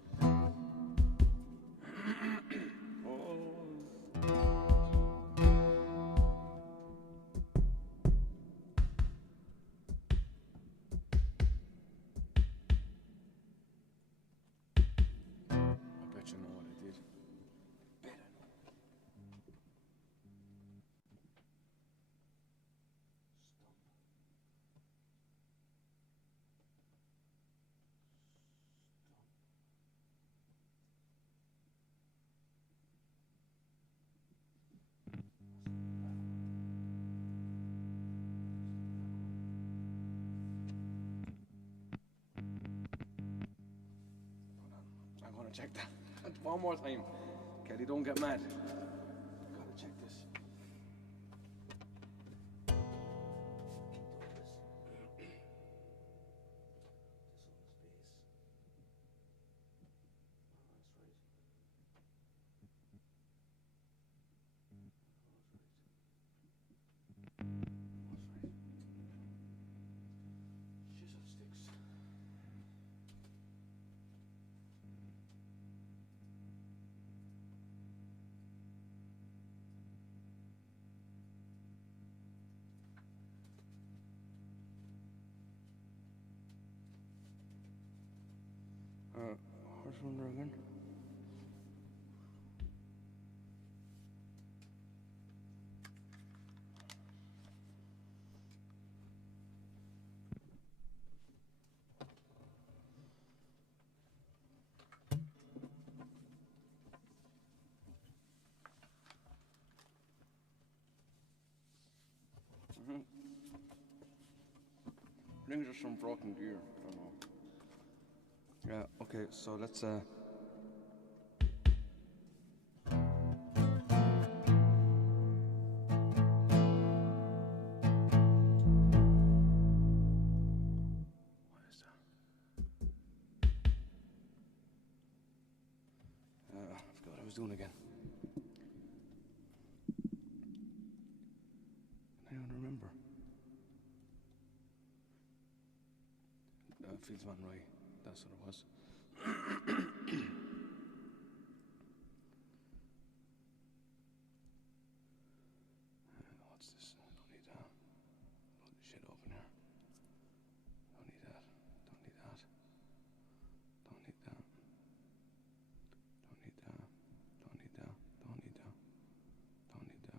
Check that one more time. Kelly, don't get mad. Gotta check this. Horse wonder again. I think there's some broken gear. I don't know. Yeah, okay, so let's I forgot what I was doing again. I don't remember. Fields of Atton Right, that's what it was. What's this? I don't need that. Load the shit open here. Don't need that. Don't need that. Don't need that. Don't need that. Don't need that. Don't need that. Don't need that.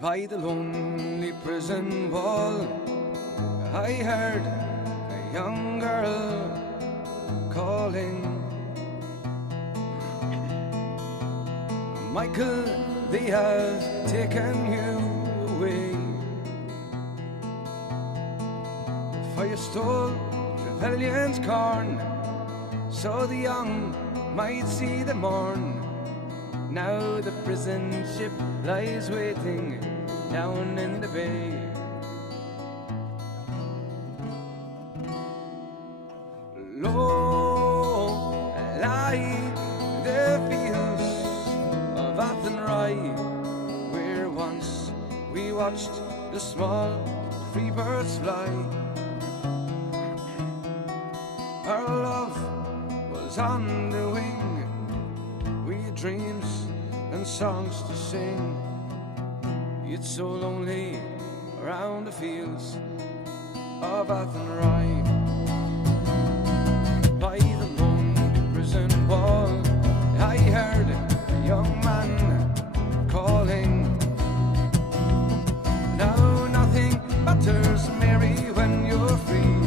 By the lonely prison wall, I heard a young girl calling, Michael, they have taken you away, for you stole Trevelyan's corn, so the young might see the morn. Now the prison ship lies waiting down in the bay. Low lie the fields of Athenry, where once we watched the small free birds fly. Our love was on the wing, we had dreams and songs to sing. It's so lonely around the fields of Athenry. By the lonely prison wall, I heard a young man calling. Now nothing matters, Mary, when you're free.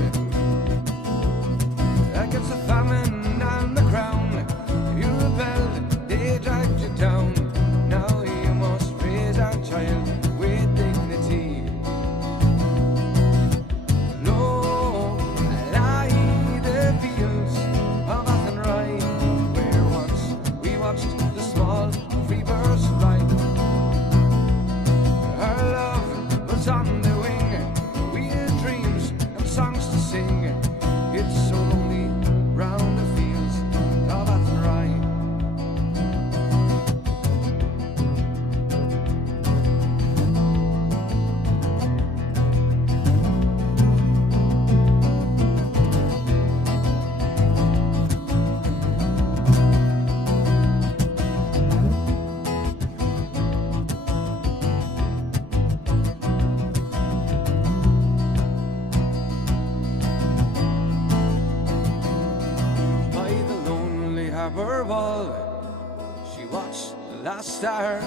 Against the famine and the crown, you rebelled, they dragged you down. Now you must raise our child with dignity. Low lie the fields of Athenry, where once we watched the small free birds fly. Our love was on the wing, we had dreams and songs to sing. It's so lonely round the fields of Athenry. Harbour wall, she watched the last star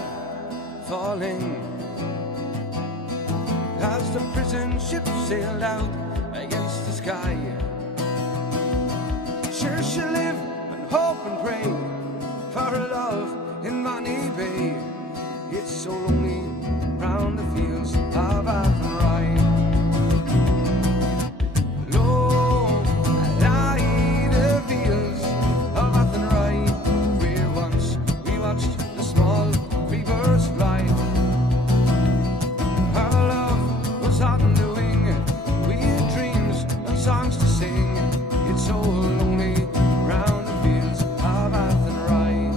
falling as the prison ship sailed out against the sky. Sure she'll live and hope and pray for her love in Money Bay. It's so lonely round the fields of Athenry. Low lie the fields of Athenry, where once we watched the small free birds fly. Our love was on the wing, we had dreams and songs to sing. It's so lonely round the fields of Athenry.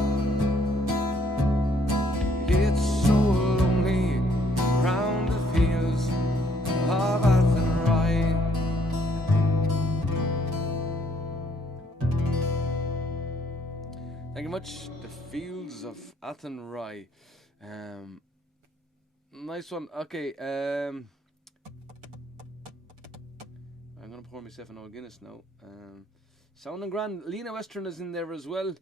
It's so lonely round the fields of Athenry. Thank you much. The fields of Athenry. Nice one. Okay. I'm gonna pour myself an old Guinness now. Sounding grand. Lena Western is in there as well.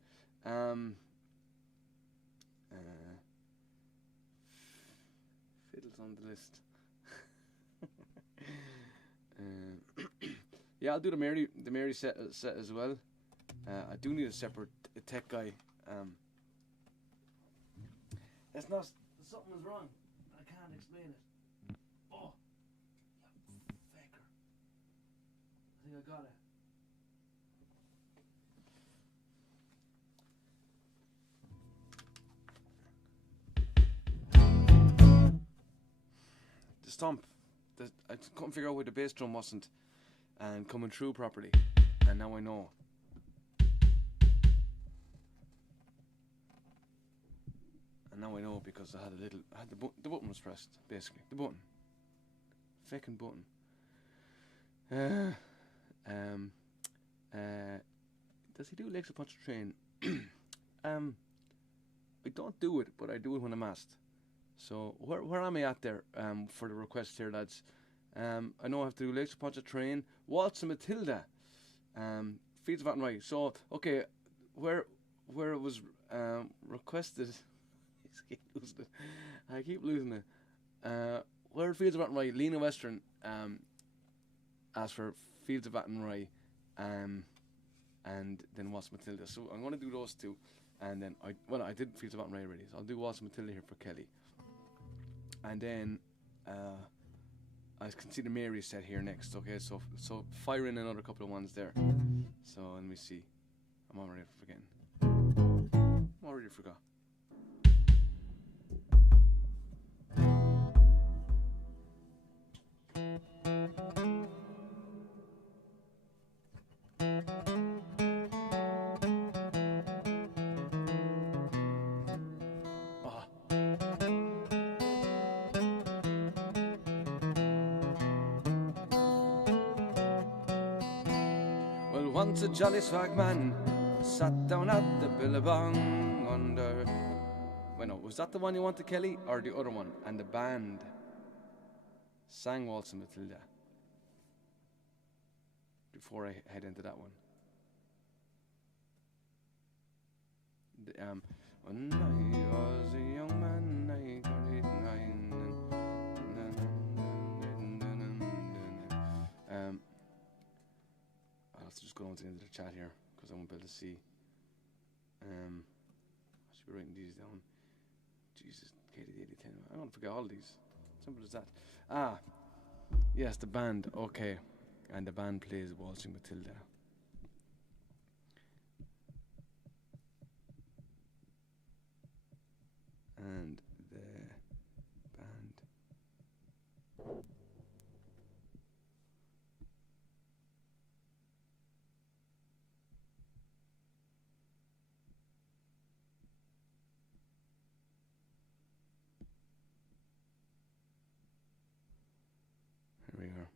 Fiddles on the list. Yeah, I'll do the Mary set as well. I do need a separate tech guy. It's not. Something is wrong. I can't explain it. Oh, you faker. I think I got it. The stomp. I couldn't figure out why the bass drum wasn't and coming through properly, and now I know. And now I know because I had the button was pressed, basically. The button. Fucking button. Does he do legs up on the train? I don't do it, but I do it when I'm asked. So where am I at there for the request here, lads? I know I have to do legs up on the train. Waltz and Matilda. Fields of Athenry. So okay, where it was requested. I keep losing it. Where are Fields of Attenry? Lena Western asked for Fields of Attenry, and then Waltz Matilda. So I'm going to do those two, and then I did Fields of Attenry already, so I'll do Waltz Matilda here for Kelly, and then I can see the Mary set here next. Okay, so fire in another couple of ones there. So let me see. I'm already forgetting. I'm already forgot. Once a jolly swagman sat down at the billabong under... Wait, no, was that the one you wanted, Kelly, or the other one? And the band sang Waltz and Matilda. Before I head into that one. When I was a young man, I carried nine. I'll just go on to the end of the chat here because I won't be able to see. I should be writing these down. Jesus, Katie, 8010. I don't forget all these. Simple as that. Yes, the band. Okay, and the band plays Waltzing Matilda. And the band. Here we are.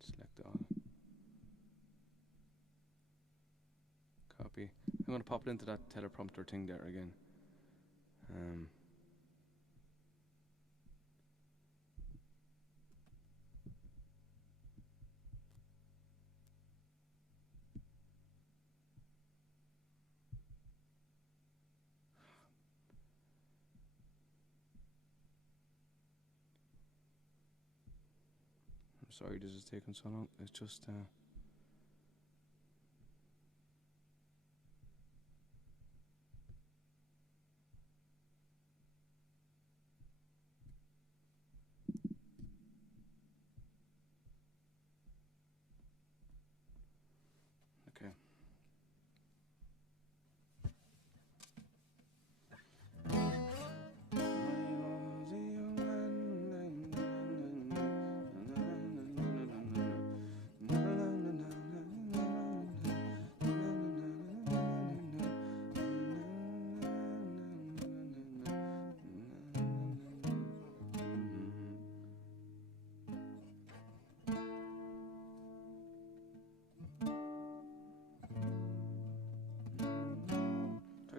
Select all. Copy. I'm going to pop it into that teleprompter thing there again. I'm sorry this is taking so long. It's just okay.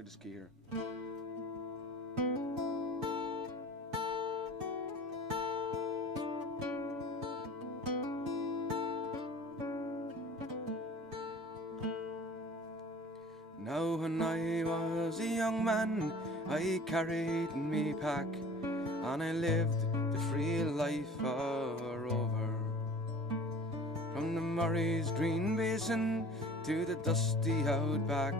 This key here. Now when I was a young man, I carried me pack, and I lived the free life of a rover. From the Murray's green basin to the dusty outback,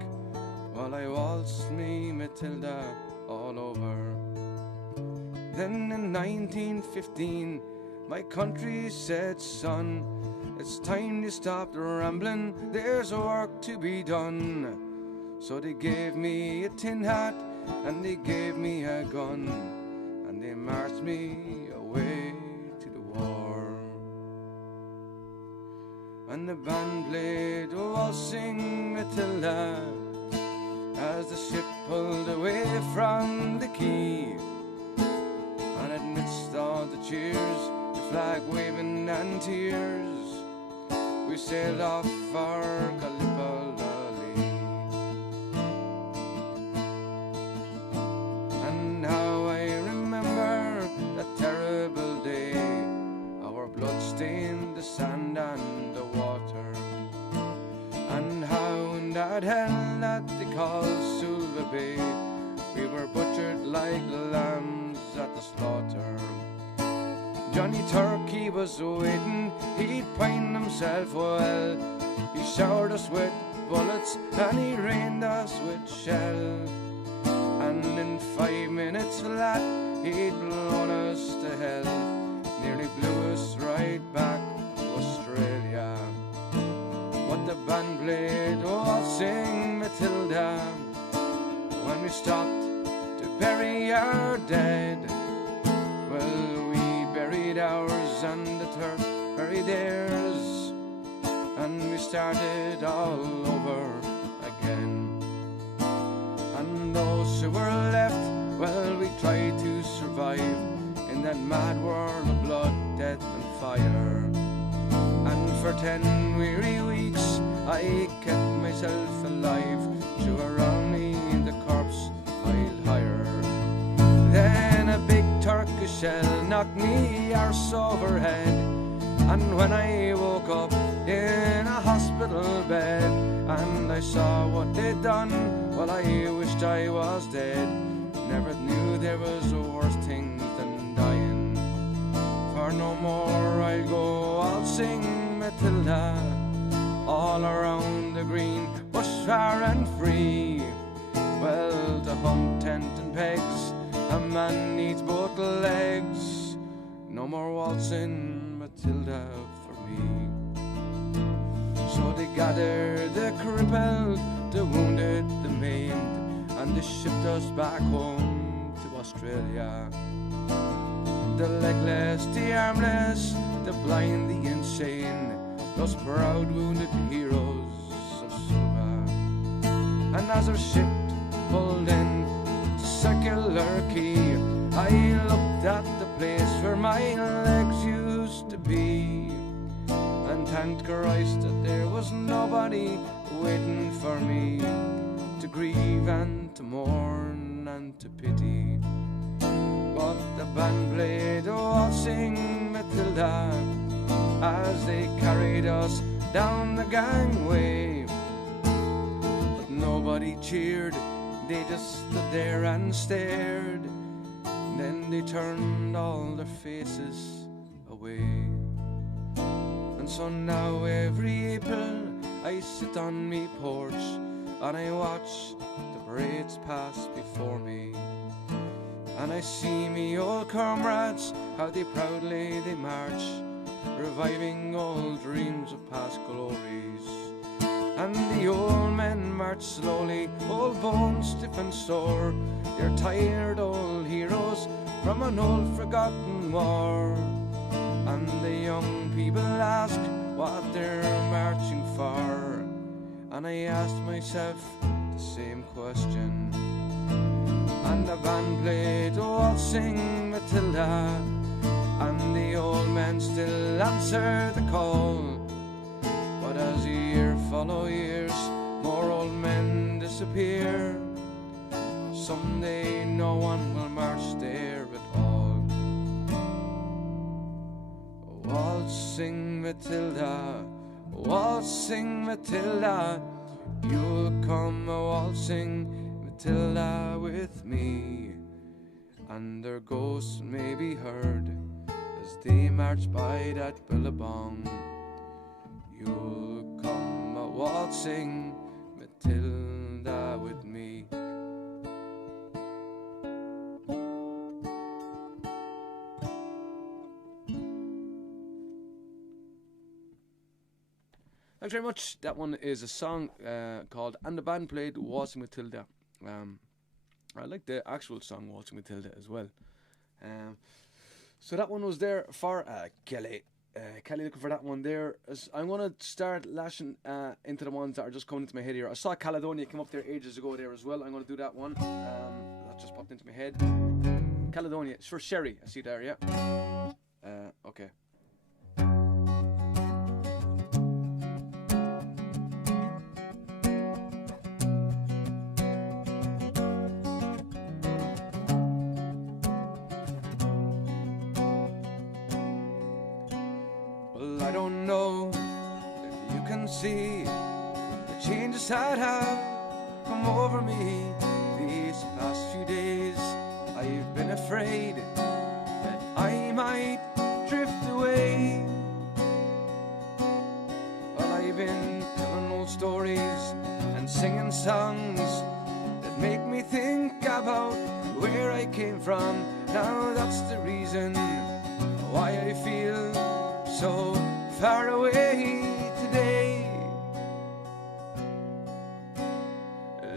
while I waltzed me Matilda all over. Then in 1915, my country said, son, it's time to stop the rambling, there's work to be done. So they gave me a tin hat, and they gave me a gun, and they marched me away to the war. And the band played Waltzing Matilda as the ship pulled away from the quay, and amidst all the cheers, the flag waving and tears, we sailed off for Gallipoli. And how I remember that terrible day, our blood stained the sand and the water, and how in that hell that they call Silver Bay, we were butchered like lambs at the slaughter. Johnny Turkey was waiting, he'd pint himself well. He showered us with bullets and he rained us with shell. And in 5 minutes flat, he'd blown us to hell. Nearly blew us right back to Australia. What the band played, waltzing Matilda. When we stopped to bury our dead, well, we buried ours and the Turk buried theirs, and we started all over again. And those who were left, well, we tried to survive in that mad world of blood, death and fire. And for 10 weary weeks I kept myself alive, to around me the corpse piled higher. Then a big Turkish shell knocked me arse overhead, and when I woke up in a hospital bed and I saw what they'd done, well, I wished I was dead. Never knew there was worse things than dying. For no more I'll go, I'll sing Matilda, all around the green, bush far and free. Well, to hump tent and pegs, a man needs both legs. No more waltzing Matilda for me. So they gathered the crippled, the wounded, the maimed, and they shipped us back home to Australia. The legless, the armless, the blind, the insane, those proud wounded heroes of Suva. And as our ship pulled in to Circular Quay, I looked at the place where my legs used to be, and thanked Christ that there was nobody waiting for me to grieve and to mourn and to pity. But the band played waltzing Matilda as they carried us down the gangway. But nobody cheered, they just stood there and stared. Then they turned all their faces away. And so now every April I sit on me porch and I watch the parades pass before me. And I see me old comrades, how they proudly they march, reviving old dreams of past glories. And the old men march slowly, old bones stiff and sore. They're tired old heroes from an old forgotten war. And the young people ask what they're marching for, and I asked myself the same question. And the band played waltzing Matilda, and the old men still answer the call. But as year follow years, more old men disappear. Someday no one will march there at all. Waltzing Matilda, waltzing Matilda, you'll come a waltzing Matilda with me, and their ghosts may be heard as they march by that billabong. You'll come a waltzing Matilda with me. Thanks very much. That one is a song called And the Band Played Waltzing Matilda. I like the actual song Waltzing Matilda as well. So that one was there for Kelly. Kelly looking for that one there. I'm going to start lashing into the ones that are just coming into my head here. I saw Caledonia come up there ages ago there as well. I'm going to do that one. That just popped into my head. Caledonia. It's for Sherry. I see there, yeah. Okay. I don't know if you can see the changes that have come over me these past few days. I've been a afraid that I might drift away. Well, I've been telling old stories and singing songs that make me think about where I came from. Now that's the reason why I feel so far away today.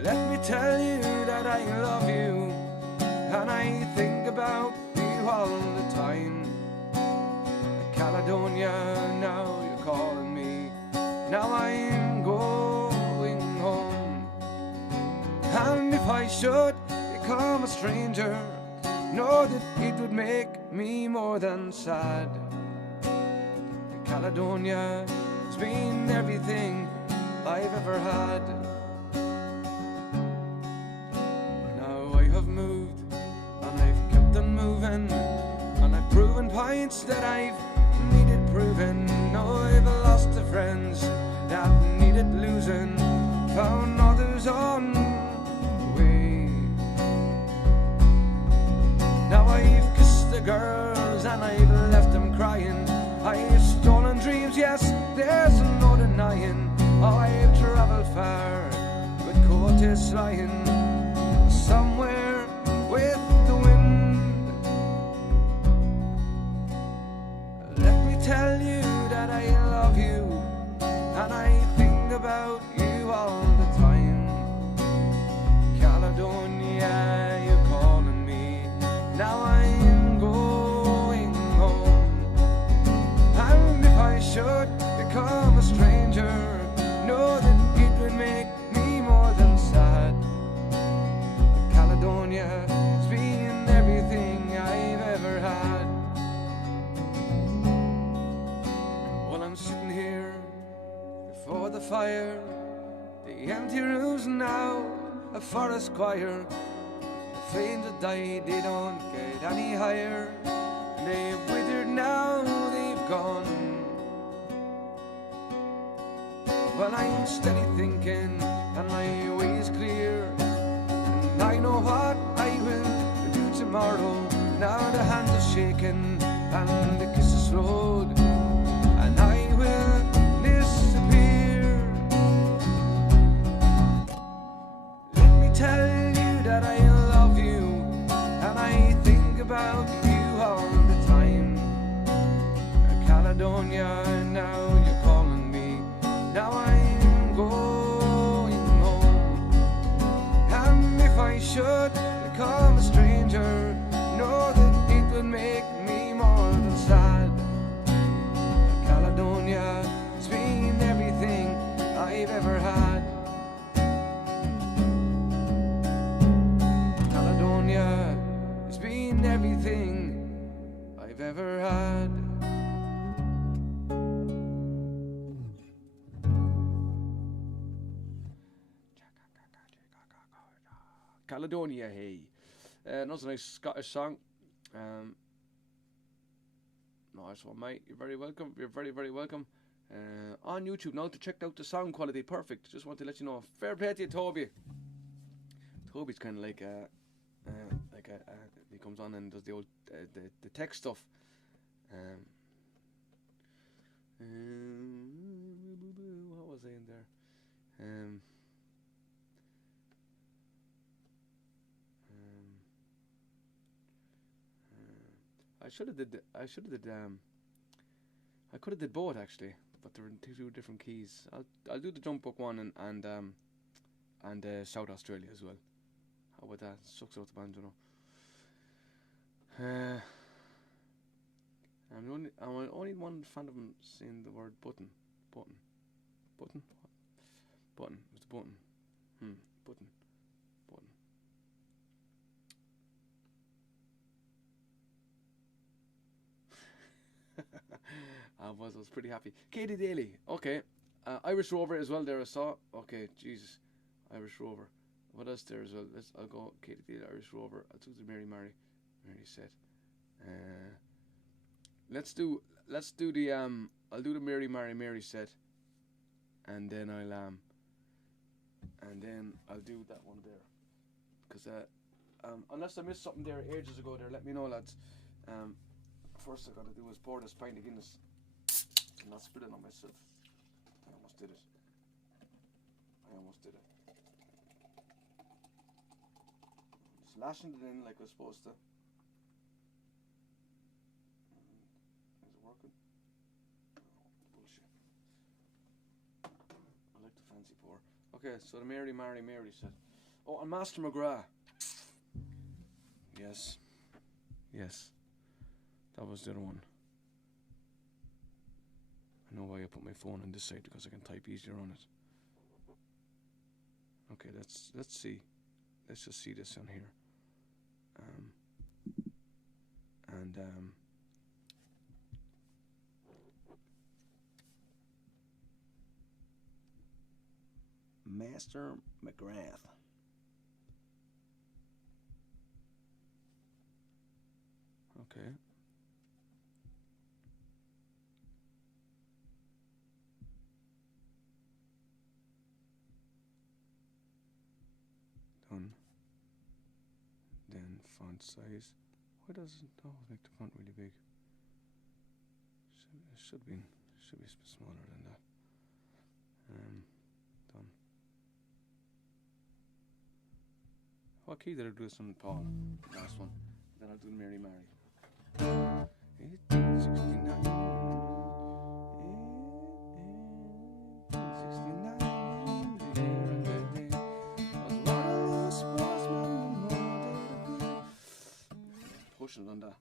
Let me tell you that I love you, and I think about you all the time. Caledonia, now you're calling me, now I'm going home. And if I should become a stranger, know that it would make me more than sad. Caledonia has been everything I've ever had. Now I have moved, and I've kept on moving, and I've proven points that I've needed proving. Now I've lost the friends that needed losing, found others on the way. Now I've kissed the girls and I've left them crying. I've stolen dreams, yes, there's no denying. I've travelled far with coatis lying somewhere with the wind. Let me tell you that I love you, and I think about you all the time. Caledonia, you're calling me, now I'm going home. And if I should become a stranger, know that it would make me more than sad. Caledonia has been everything I've ever had. Well, I'm sitting here before the fire, the empty rooms now a forest choir. The flames that died, they don't get any higher. They've withered now, they've gone. Well, I'm steady thinking, and my way is clear, and I know what I will do tomorrow. Now the hand is shaking, and the kisses slowed, and I will disappear. Let me tell you that I love you, and I think about you all the time. Caledonia, now you're calling me, now I'm going home. And if I should become a stranger, know that it would make me more than sad. Caledonia has been everything I've ever had. Caledonia has been everything I've ever had. Caledonia, hey. That's a nice Scottish song. Nice one, mate. You're very welcome. You're very, very welcome. On YouTube now to check out the sound quality. Perfect. Just want to let you know. Fair play to you, Toby. Toby's kind of like he comes on and does the old the tech stuff. What was I in there? I could have did both actually, but they're in two different keys. I'll do the Jump Book one and South Australia as well. How about that? Sucks out the band, you know. I'm only one fan of them saying the word button. Button. What's the button? Button. I was pretty happy. Katie Daly, okay. Irish Rover as well there I saw. Okay, Jesus. Irish Rover. What else there as well? I'll go Katie Daly, Irish Rover. I'll do the Mary set. Let's do the I'll do the Mary set, and then I'll do that one there, because Unless I missed something there ages ago there, let me know, lads. First I gotta do is pour this pint of Guinness and not spill it on myself. I almost did it. Just lashing it in like I was supposed to. Is it working? Bullshit. I like the fancy pour. Okay, so the Mary said. Oh, and Master McGrath. Yes. That was the other one. I know why I put my phone on this side, because I can type easier on it. Okay, let's see. Let's just see this on here. Master McGrath. Okay. Done. Then font size. Why doesn't make the font really big? Should be smaller than that. Done. What key did I do this on, Paul? Last one. Then I'll do Mary. 1869. Pushing it on that.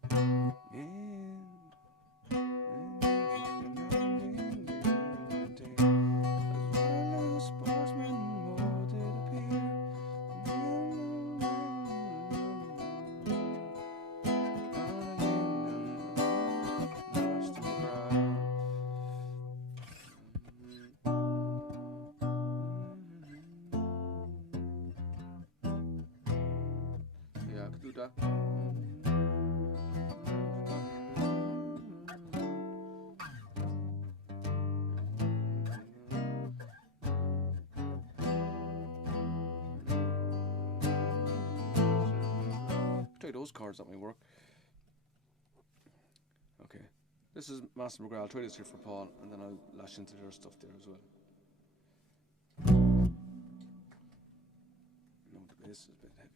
Do that. Try those cards that might work. Okay, this is Master McGrath. I'll try this here for Paul, and then I'll lash into their stuff there as well. No, the bass is a bit heavy.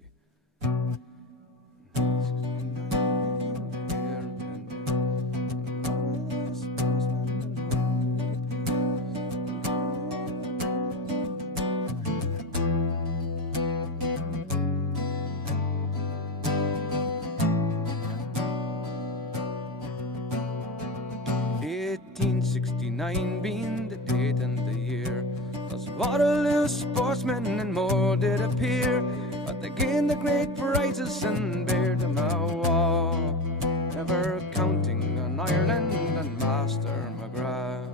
Being the date and the year, those Waterloo sportsmen and more did appear, but they gained the great prizes and bared them a wall, never counting on Ireland and Master McGrath.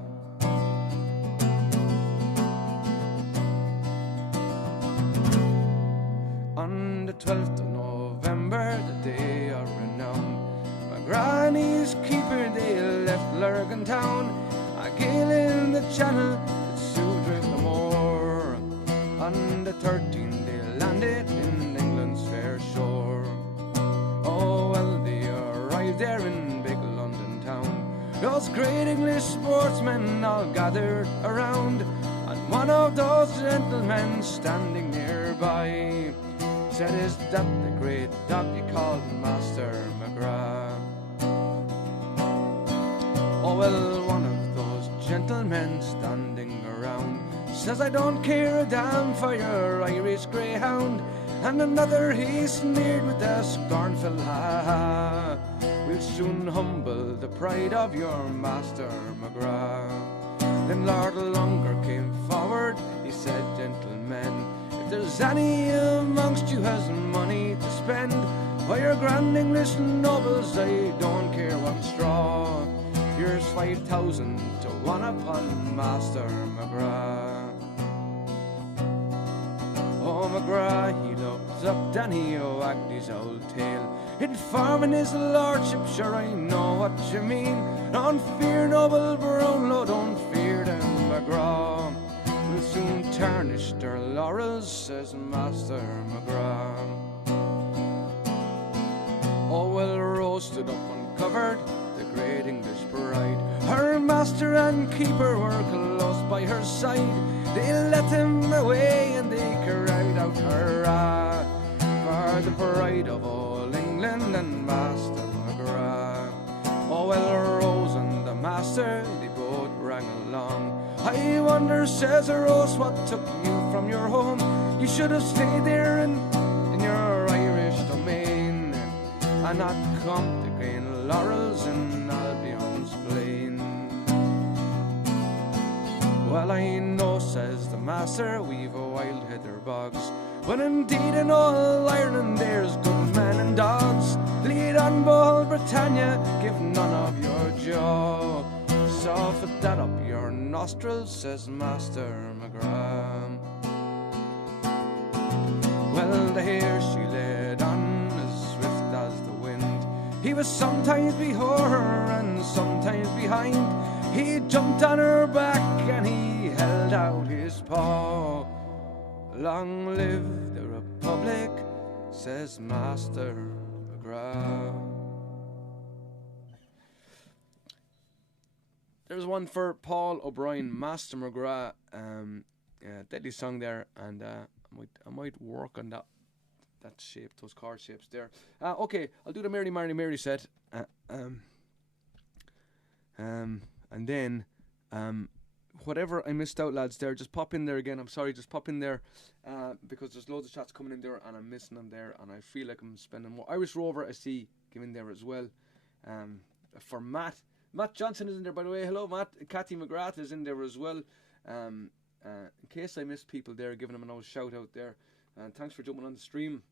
On the 12th of November, the day of renown, McGrath and his keeper, they left Lurgan town. A gale in the channel that soon drove no more. On the 13th they landed in England's fair shore. Oh well, they arrived there in big London town. Those great English sportsmen all gathered around, and one of those gentlemen standing nearby said, "Is that the great dog you called Master McGrath?" Oh well, one of gentlemen standing around says, "I don't care a damn for your Irish greyhound." And another he sneered with a scornful ha-ha, "We'll soon humble the pride of your Master McGrath." Then Lord Longer came forward, he said, "Gentlemen, if there's any amongst you has money to spend, why, your grand English nobles, I don't care one straw. Here's 5,000 to 1 upon Master McGrath." Oh, McGrath, he looked up, then he wagged his old tail, informing his lordship, "Sure, I know what you mean. Don't fear, noble Brownlow, don't fear them, McGrath. We'll soon tarnish their laurels," says Master McGrath. Oh, well, Rose stood up uncovered, the great English bride. Her master and keeper were close by her side. They let him away and they cried out, hurrah, for the pride of all England and Master McGrath. Oh, well, Rose and the master, they both rang along. I wonder, says Rose, what took you from your home? You should have stayed there in your Irish domain, and not come to gain laurels in Albion's plain. Well, I know, says the master, we've a wild heather bogs, but indeed in all Ireland there's good men and dogs. Lead on, bold Britannia, give none of your jaw. So fit that up your nostrils, says Master McGrath. Well, the hare she led on as swift as the wind. He was sometimes before her and sometimes behind. He jumped on her back and he held out his paw. Long live the Republic, says Master McGrath. There's one for Paul O'Brien, Master McGrath, deadly song there, and I might work on that shape, those chord shapes there. Okay, I'll do the Mary Mary Mary set, and then whatever I missed out, lads, there, just pop in there again. I'm sorry, just pop in there, because there's loads of shots coming in there and I'm missing them there, and I feel like I'm spending more. Irish Rover I see come in there as well. For Matt Johnson is in there, by the way. Hello, Matt. Cathy McGrath is in there as well. In case I missed people there, giving them a nice shout out there. And thanks for jumping on the stream.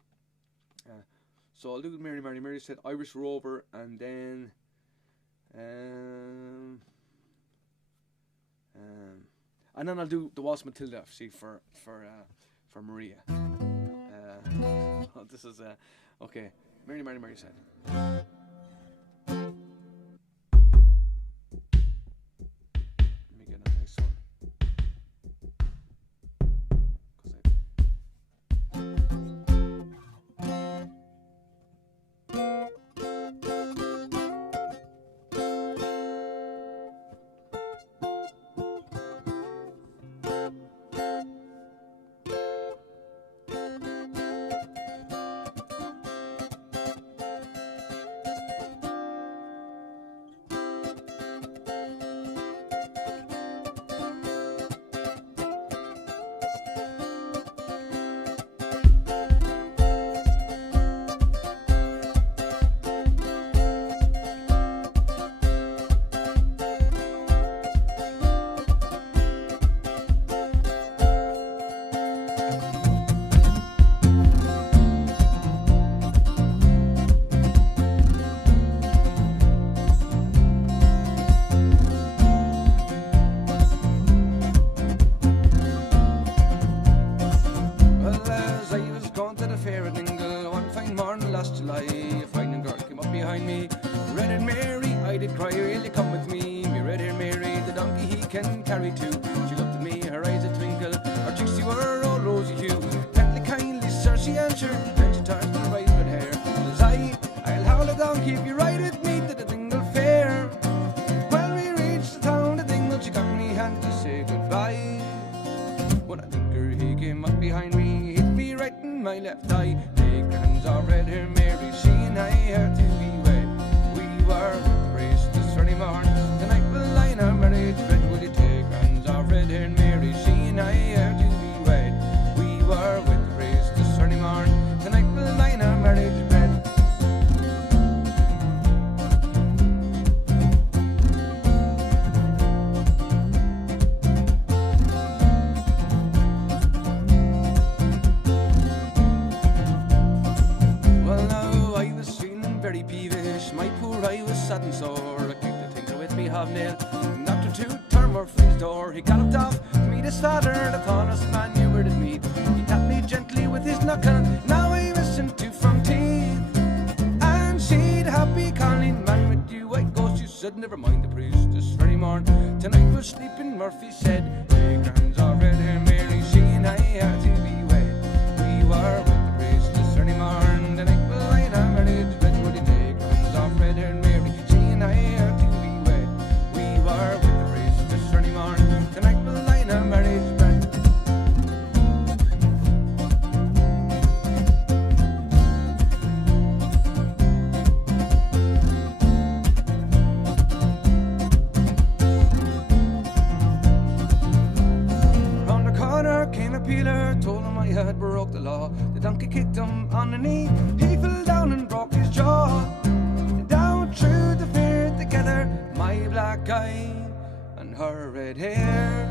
So I'll do Mary Mary Mary said Irish Rover, and then I'll do the Waltz Matilda, see, for Maria. This is okay. Mary Mary Mary said. Carry too. She looked at me, her eyes a twinkle, her cheeks she were all rosy hue. Gently, kindly, sir, she answered, then she turned to the right with hair. Says I'll howl a donkey if you ride with me to the Dingle Fair. When we reached the town of Dingle, she got me hand to say goodbye. When I think her, he came up behind me, hit me right in my left eye. Take hands of red hair, Mary, she and I are to be wed. We were praised this early morn, tonight we'll line our marriage bed. Will you take red-haired Mary, she and I are to be wed. We were with praise this early morn, tonight we'll line our marriage bed. Well, now I was feeling very peevish, my poor eye was sad and sore. I kicked the thinker with me hobnail, knocked her to Murphy's door. He galloped off to meet his father, the tallest man you were to meet. He tapped me gently with his knuckle, now I'm missing two front teeth. And she'd happy calling, man, with you I go. She said, never mind the priest this very morn, tonight we're sleeping. Murphy said, hey, hands are red hair, Mary, she and I are to be wed. We were with the priest this early morn, tonight we'll line our marriage bed. Would you take red hair.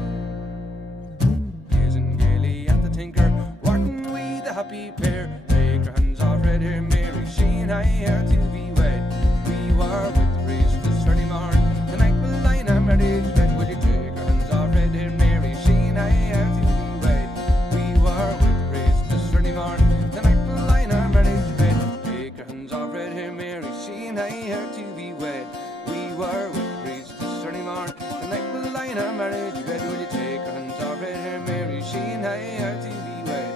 Gazing gaily at the tinker, working we the happy pair. Take her hands off red hair Mary, she and I are to be wed. We were with the priest this early morn, tonight we'll line our marriage bed. Will you take her hands off red hair Mary, she and I are to be wed. We were with the priest this early morn, tonight we'll line our marriage bed. Take her hands off red hair Mary, she and I are to be wed. We were with the priest this early morn, tonight we'll line our marriage bed. Will you take her hands off red hair Mary, she and I are to be wed.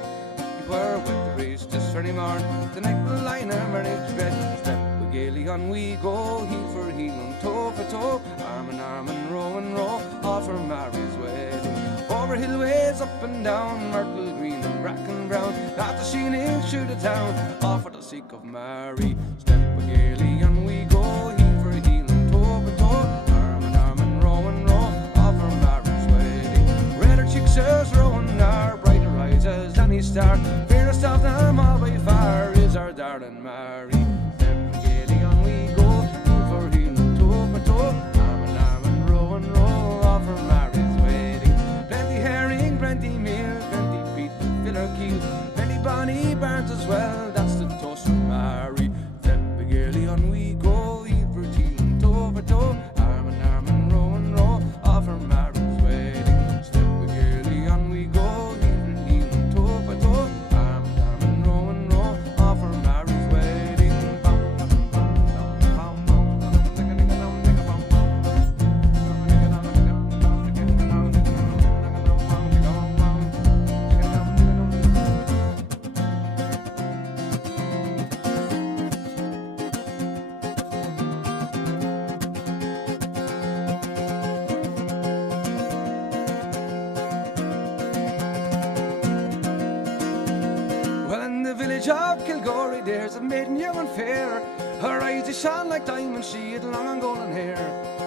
We were with the priest this early morn, tonight we'll line our marriage bed. Step we gaily on we go, heel for heel and toe for toe, arm and row, off for Mary's wedding. Over hillways, up and down, myrtle green and bracken brown, after she named through the town, off for the sake of Mary. Step we gaily on we go, heel for heel and toe for toe, arm and row, off for Mary's wedding. Redder cheeks as rowan are, brighter eyes as any star, fairest of them all by far is our darling Mary. Step we gaily on we go, heel for heel and toe for toe, arm and row, off for Mary's wedding. Plenty herring, plenty meal, plenty peat to fill her keel, plenty bonny barns as well, that's the toast for Mary. Step we gaily on we go, heel for heel and toe for toe, arm and row, off for Mary's wedding. Step we gaily on we go, heel for heel and toe for toe, arm and row, off for Mary's wedding. Well, in the village of Kilgorey there's a maiden young and fair. Her eyes they shone like diamonds, she had long and golden hair.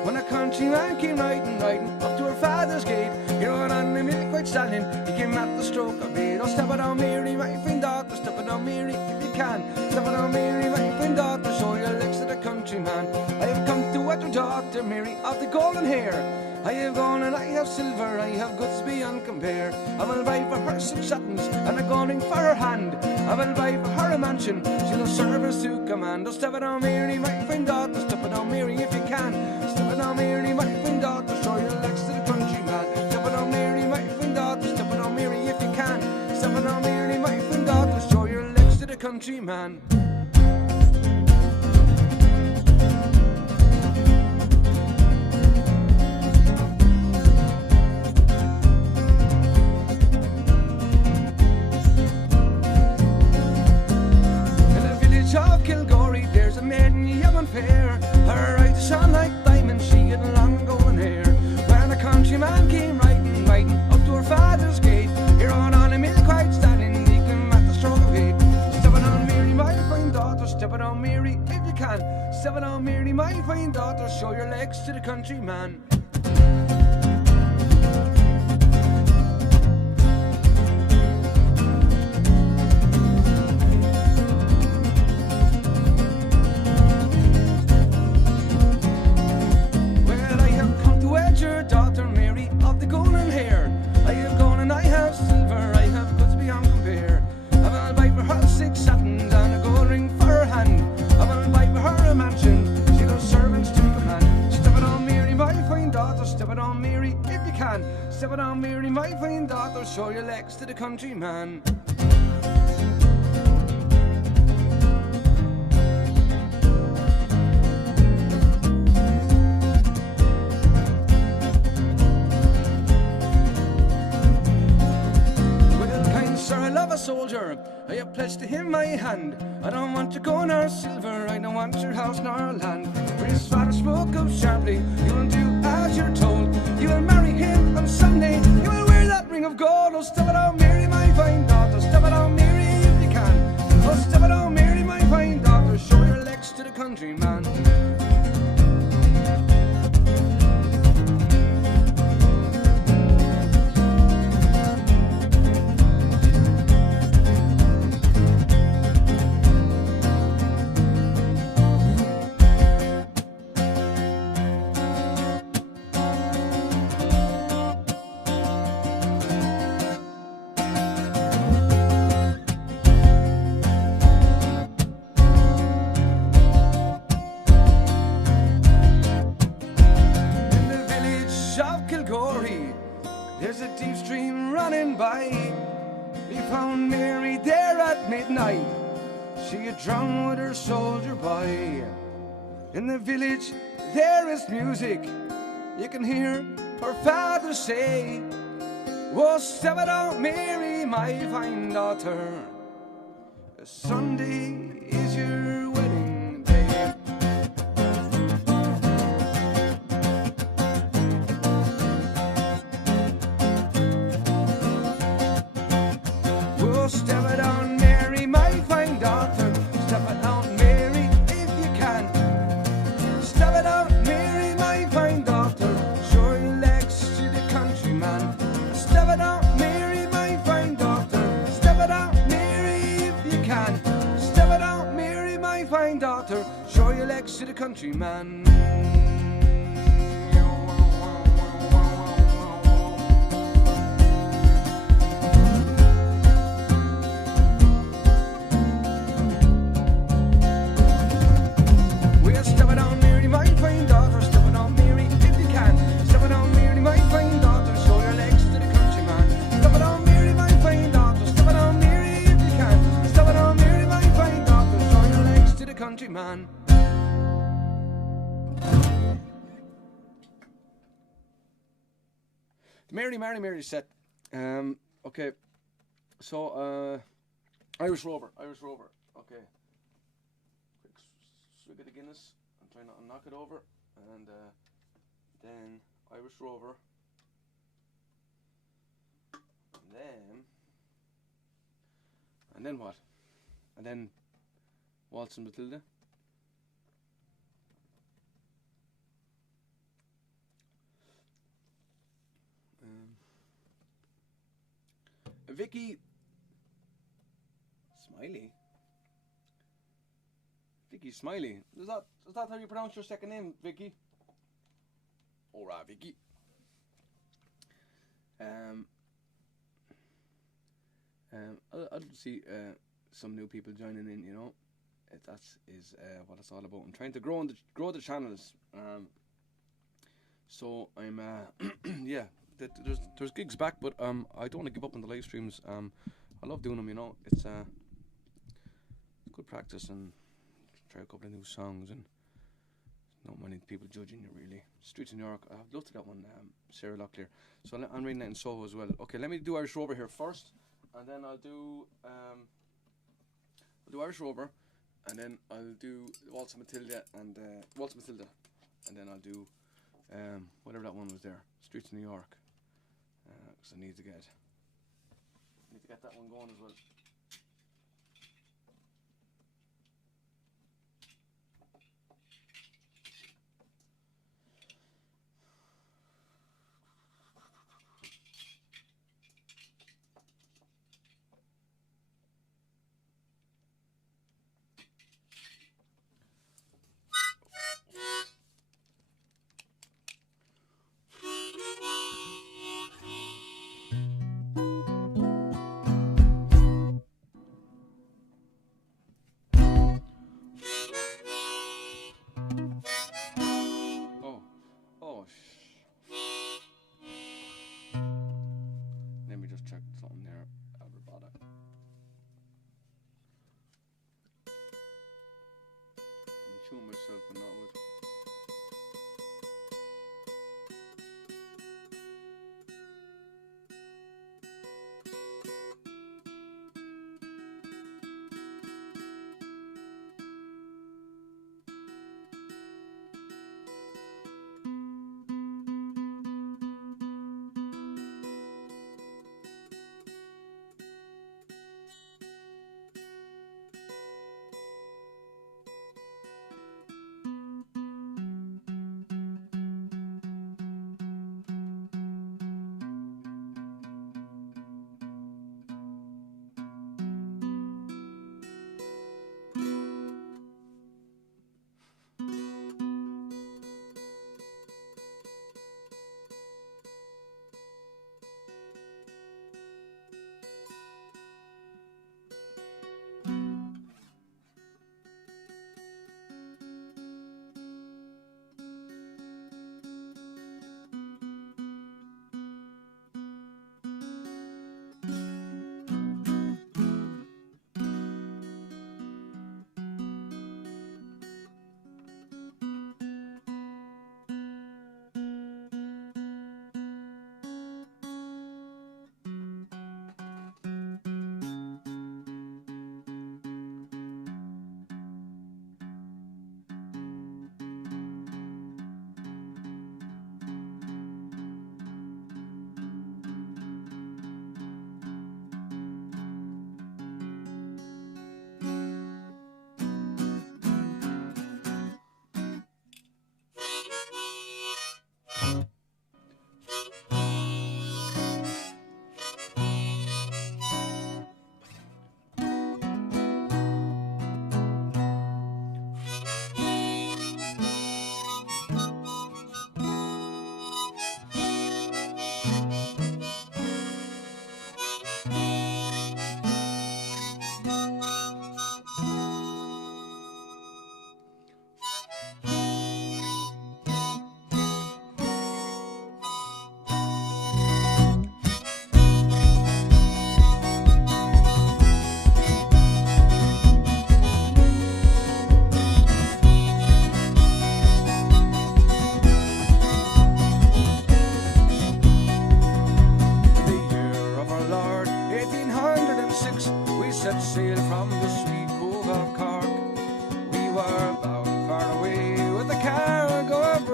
When a countryman came riding up to her father's gate, he rode on the milk-white stallion, he came at the stroke of eight. Oh, step it on Mary, my fine daughter, step it on Mary if you can. Step it on Mary, my fine daughter, show your legs to the countryman. I have come to wed your daughter Mary of the golden hair. I have gold and I have silver, I have goods beyond compare. I will buy for her 6 satins and a gold ring for her hand. I will buy for her a mansion, she'll have service to command. Oh, step it on Mary, my fine daughter, step it on Mary if you can. Step it on Mary, my fine daughter, show your legs to the countryman. Step it on Mary, my fine daughter, step it on Mary if you can. Step it on Mary, my fine daughter, show your legs to the countryman. Of Kilgorey there's a maiden young and fair. Her eyes shone like diamonds, she had long golden hair. When a countryman came riding up to her father's gate, he rode on a milk-white stallion, he came at the stroke of eight. Step it on Mary, my fine daughter, step it on Mary if you can. Step it on Mary, my fine daughter, show your legs to the countryman. Daughter Mary of the golden hair. I have gold and I have silver, I have goods beyond compare. I will buy for her 6 satins and a gold ring for her hand. I will buy for her a mansion, she'll have servants to command. Step it on Mary, my fine daughter, step it on Mary if you can. Step it on Mary, my fine daughter, show your legs to the countryman. A soldier, I have pledged to him my hand. I don't want your gold nor silver, I don't want your house nor land. For his father spoke up sharply, you will do as you're told. You will marry him on Sunday, you will wear that ring of gold. Oh, step it on Mary, my fine daughter, step it on Mary if you can. Oh, step it on Mary, my fine daughter, show your legs to the countryman. There's a deep stream running by. We found Mary there at midnight. She had drowned with her soldier boy. In the village there is music. You can hear her father say, "Oh, step it out, Mary, my fine daughter. Sunday is your wedding day." Oh, step it out, Mary, my fine daughter. Step it out, Mary, if you can. Step it out, Mary, my fine daughter. Show your legs to the countryman. Step it out, Mary, my fine daughter. Step it out, Mary, if you can. Step it out, Mary, my fine daughter. Show your legs to the countryman. Step it on, Mary, my fine daughter. Step it on, Mary, if you can. Step it on, Mary, my fine daughter. Show your legs to the countryman. Step it on, Mary, my fine daughter. Step it on, Mary, if you can. Step it on, Mary, my fine daughter. Show your legs to the countryman. Mary set. Okay. So, Irish Rover. Okay. Quick swig of the Guinness. I'm trying not to knock it over. And then Irish Rover. And then what? And then Waltz and Matilda. Vicky Smiley. Vicky Smiley. Is that how you pronounce your second name, Vicky? Alright, Vicky. I'll see some new people joining in. You know, that is what it's all about. I'm trying to grow the channels. So I'm yeah. There's gigs back, but I don't want to give up on the live streams. I love doing them. You know, it's good practice and try a couple of new songs and not many people judging you really. Streets in New York, I've loved that one. Sarah Locklear. So I'm reading that in Soho as well. Okay, let me do Irish Rover here first, and then I'll do Irish Rover, and then I'll do Waltz and Matilda, and then I'll do whatever that one was there, Streets in New York. Because I need to get that one going as well.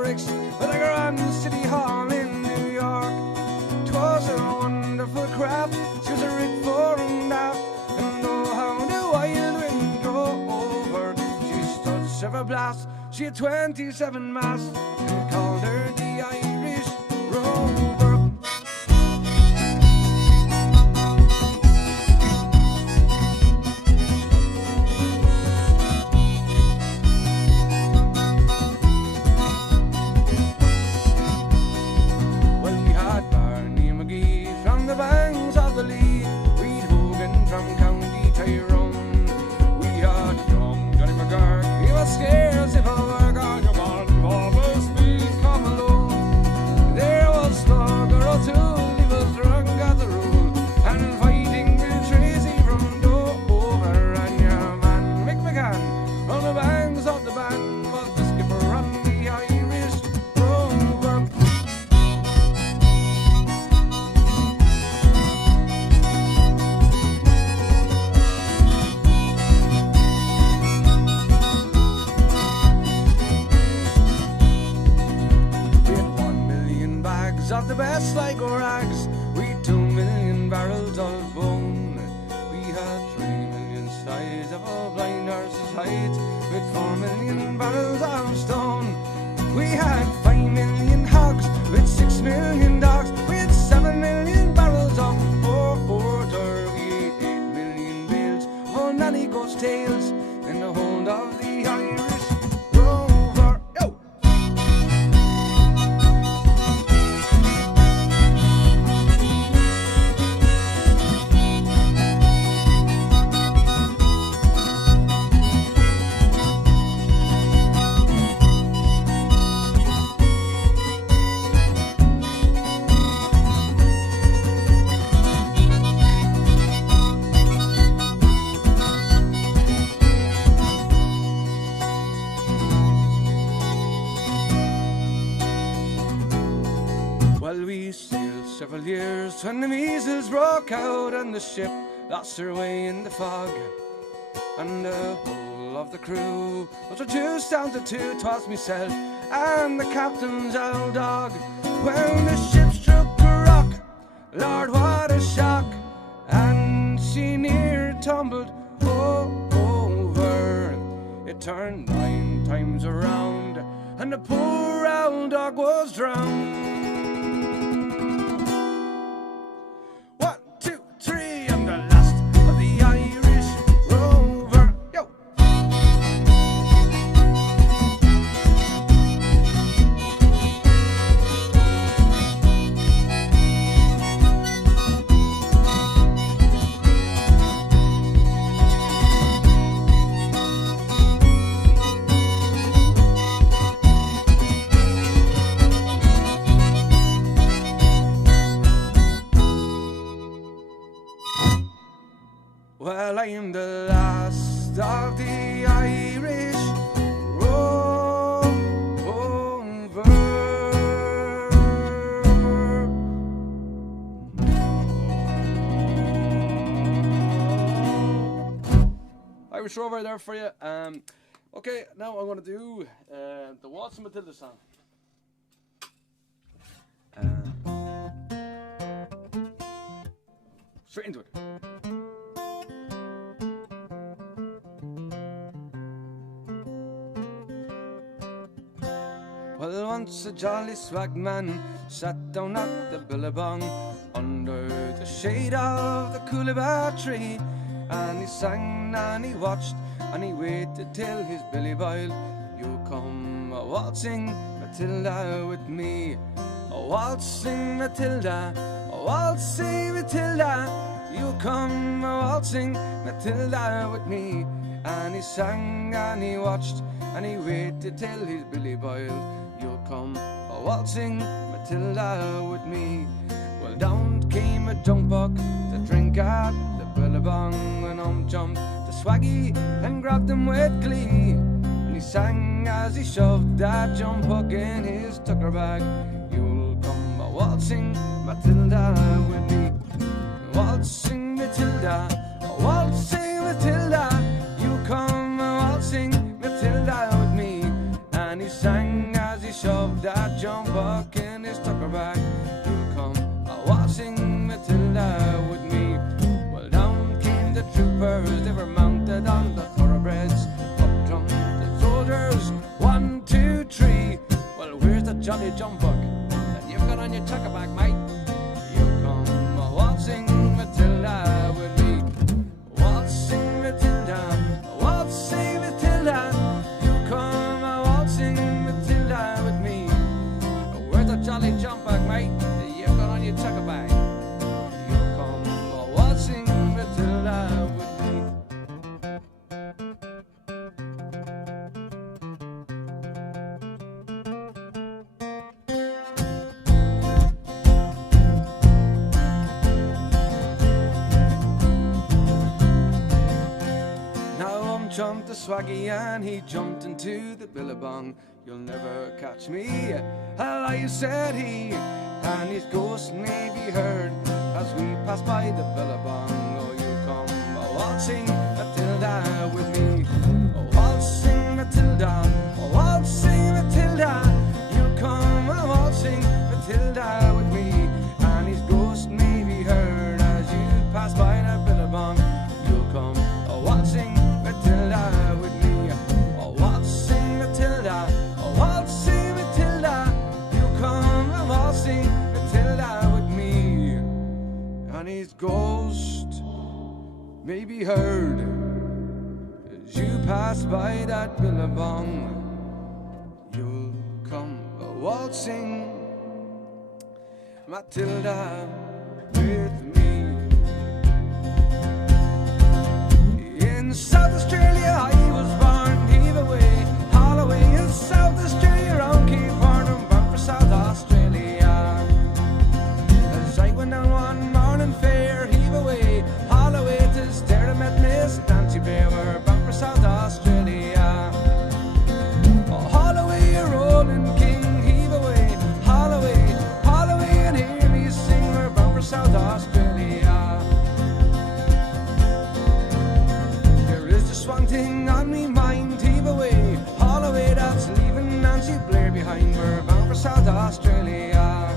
bricks with a grand city hall in New York. 'Twas a wonderful craft, she was a rig fore and aft, and oh how the wild wind drove over. She stood several blasts, she had 27 masts, and called her the Irish Rover. Bangs of the Lee, we'd Hogan from County Tyrone. We had young Johnny McGurk, he was scarce if I were gone. Come on, Bobbers, we come alone. There was Slugger O'Toole, he was drunk as a rule, and fighting with Tracy from Dover. And your man Mick McCann, on the bangs of the band, was the skipper on the Irish Rover. Of the best like rags, we 2 million barrels of bone. We had 3 million size of a blind horse's height, with 4 million barrels of stone. We had 5 million hogs, with 6 million dogs. We had 7 million barrels of porter. We had 8 million bales of old nanny ghost tails in the hold of the Irish Rover. Yo! Well, we sailed several years when the measles broke out and the ship lost her way in the fog, and the whole of the crew was reduced down to 2. 'Twas myself and the captain's old dog. When the ship struck a rock, Lord, what a shock, and she near tumbled over. It turned 9 times around, and the poor old dog was drowned. 1, 2, 3, I'm the last of the Irish Rover. Yo! Well, I'm the last of the Irish Rover. Irish Rover there for you. Okay, now I'm going to do the Waltz and Matilda song. Straight into it. Well, once a jolly swagman sat down at the billabong under the shade of the coolabah tree, and he sang and he watched and he waited till his billy boiled. You come a waltzing Matilda with me, a waltzing Matilda, a waltzing Matilda. You come a waltzing Matilda with me. And he sang and he watched and he waited till his billy boiled. You'll come a waltzing Matilda with me. Well, down came a junk buck to drink at the billabong, and jumped the swaggy and grabbed him with glee. And he sang as he shoved that jump buck in his tucker bag. You'll come a waltzing Matilda with me. Waltzing Matilda, a waltzing Matilda. You come a waltzing Matilda with me. And he sang as he he shoved that jump buck in his tucker bag. You'll come a-waltzing Matilda with me. Well, down came the troopers, they were mounted on the thoroughbreds. Up jumped the soldiers, 1, 2, 3. Well, where's the jolly jump buck that you've got on your tucker bag, mate? You'll come a-waltzing Matilda with me. Waltzing Matilda, waltzing Matilda. You come a-waltzing Matilda with me. Where's the jolly jump bag, mate, that you've got on your tucker bag? You come a-waltzing Matilda with me. Jumped the swaggy and he jumped into the billabong. You'll never catch me, alive, said he, and his ghost may be heard as we pass by the billabong. Oh, you come a-waltzing Matilda with me. Oh, waltzing Matilda, oh, waltzing Matilda. You come a-waltzing Matilda with me, and his ghost may be heard as you pass by the billabong. You'll come a-waltzing Matilda with me. Oh, waltzing Matilda, oh, waltzing Matilda. You come a waltzing Matilda with me, and his ghost may be heard as you pass by that billabong. You'll come a waltzing Matilda with me. In South Australia I was born, heave away, Holloway in South Australia, round Cape Horn, I'm bound for South Australia. As I went down one morning fair, heave away, Holloway to stare, I met Miss Nancy Bear, we're bound for South Australia. Oh, Holloway, a rolling king, heave away, Holloway, Holloway, and hear me sing, we're bound for South Australia. One thing on me mind, heave away, Holloway, that's leaving Nancy Blair behind. We're bound for South Australia.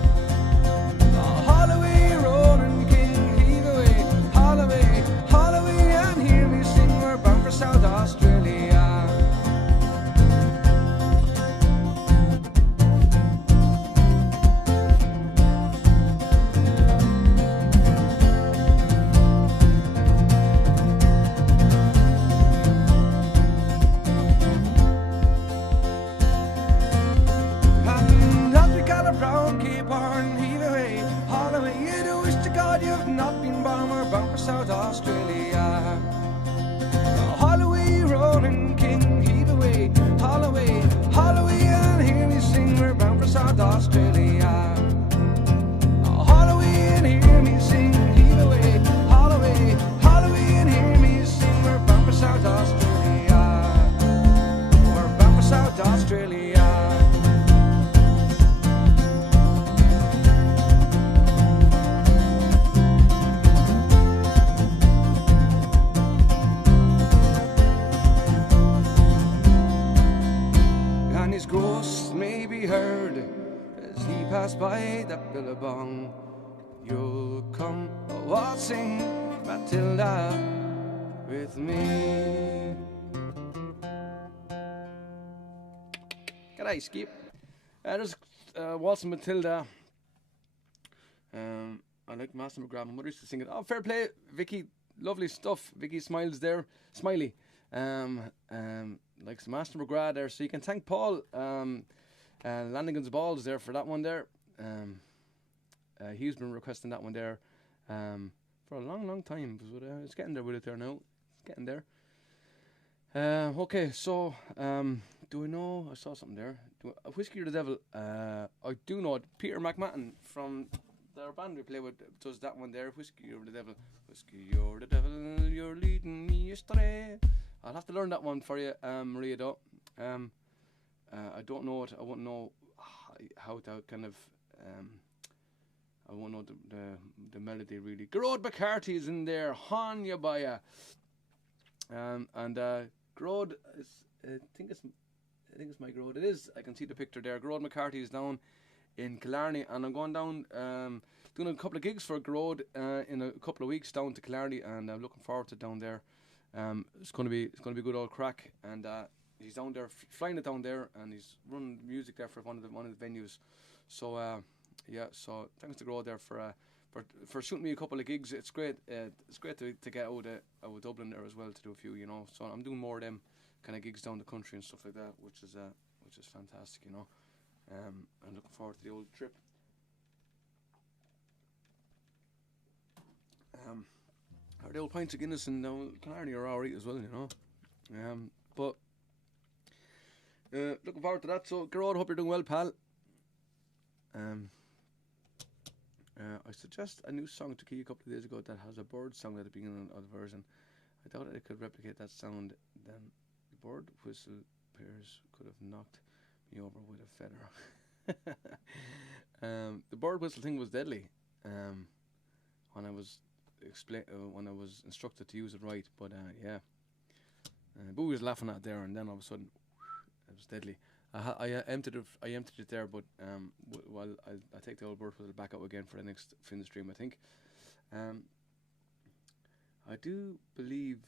Oh, Holloway, rolling king, heave away, Holloway, Holloway, and hear me sing. We're bound for South Australia. Round Cape Horn, heave away, Holloway, you do wish to God you've not been born. We're bound for South Australia. Holloway, rolling king, heave away, Holloway, Holloway, and hear me sing. We're bound for South Australia. Holloway, and hear me sing, heave away, Holloway, Holloway, and hear me sing. We're bound for South Australia. We're bound for South Australia. His ghost may be heard as he passed by that billabong. You'll come a-waltzing Matilda with me. G'day, Skip. There's waltzing Matilda. I like Master McGrath. My mother used to sing it. Oh, fair play, Vicky. Lovely stuff. Vicky smiles there. Smiley. Like some Master McGrath there, so you can thank Paul Landigan's Balls there for that one there. He's been requesting that one there for a long time, but it's getting there with it there now. It's getting there. Okay, so do I know? I saw something there. Whiskey or the Devil. I do know it. Peter McMahon from their band we play with does that one there. Whiskey or the Devil. Whiskey or the Devil, you're leading me astray. I'll have to learn that one for you, Maria, though. I don't know it. I won't know how to kind of... I won't know the melody, really. Gerard McCarthy is in there. Hanya Baya. And Gerard, I think it's I think it's Mike Road. It is. I can see the picture there. Garrod McCarthy is down in Killarney, and I'm going down, doing a couple of gigs for Garrod in a couple of weeks down to Killarney, and I'm looking forward to down there. It's going to be good old crack, and he's down there, flying it down there, and he's running music there for one of the venues. So so thanks to Garrod there for shooting me a couple of gigs. It's great. It's great to get out of Dublin there as well to do a few, So I'm doing more of them kind of gigs down the country and stuff like that, which is fantastic, I'm looking forward to the old trip. The old pints of Guinness and Killarney are alright as well, but looking forward to that. So Garrod, hope you're doing well, pal. I suggest a new song to Key a couple of days ago that has a bird song at the beginning of the version. I thought I could replicate that sound. Then the bird whistle pairs could have knocked me over with a feather. The bird whistle thing was deadly when I was instructed to use it right. But Boo was laughing at it there, and then all of a sudden it was deadly. I emptied it there, but I take the old bird whistle back out again for the next fin stream, I think. I do believe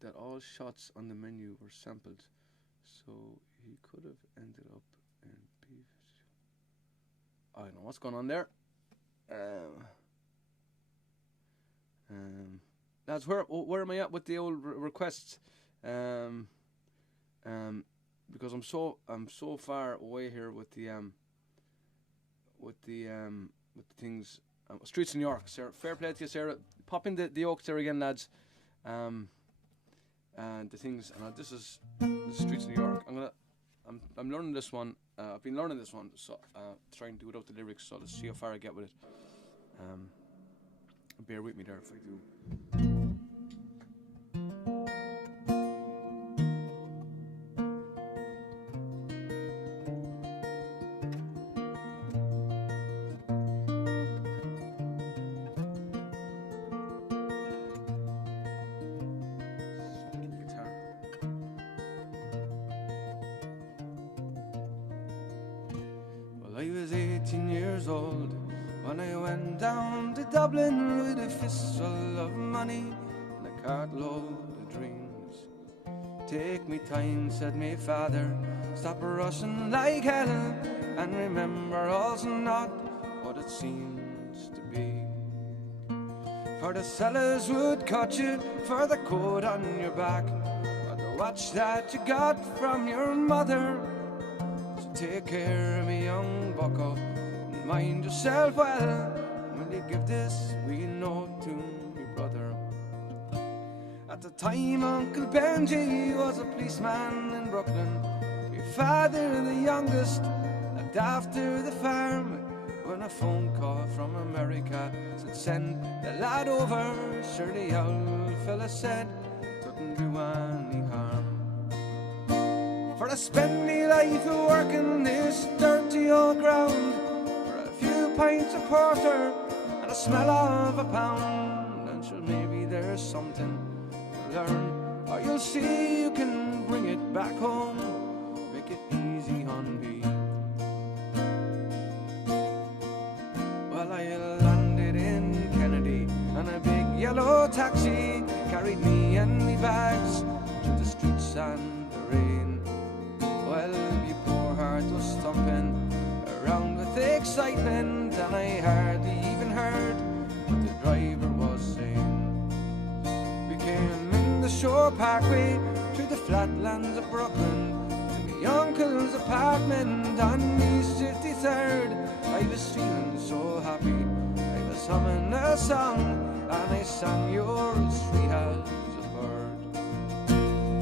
that all shots on the menu were sampled, so he could have ended up in beef. I don't know what's going on there. Lads, where am I at with the old requests? Because I'm so far away here with the things. Streets in New York, Sarah. Fair play to you, Sarah. Pop in the Oaks there again, lads. And the things. And this is Streets in New York. I'm learning this one. I've been learning this one, so trying to do it without the lyrics. So let's see how far I get with it. Bear with me there if I do. I was 18 years old when I went down to Dublin with a fistful of money and a cartload of dreams. Take me time, said me father, stop rushing like hell, and remember all's not what it seems to be. For the sellers would cut you for the coat on your back, or the watch that you got from your mother. Take care of me, young bucko, and mind yourself well. Will you give this wee note to me brother? At the time, Uncle Benji was a policeman in Brooklyn. My father, the youngest, looked after the farm. When a phone call from America said send the lad over, sure the old fella said couldn't do any harm. For I spend me life working this dirty old ground, for a few pints of porter and a smell of a pound. And sure maybe there's something to learn, or you'll see you can bring it back home, make it easy on me. Well, I landed in Kennedy, and a big yellow taxi carried me and me bags through the streets and the rain. Well, my poor heart was thumping around with excitement, and I hardly even heard what the driver was saying. We came in the Shore Parkway through the flatlands of Brooklyn to my uncle's apartment on East 53rd. I was feeling so happy, I was humming a song, and I sang You're as free as a bird.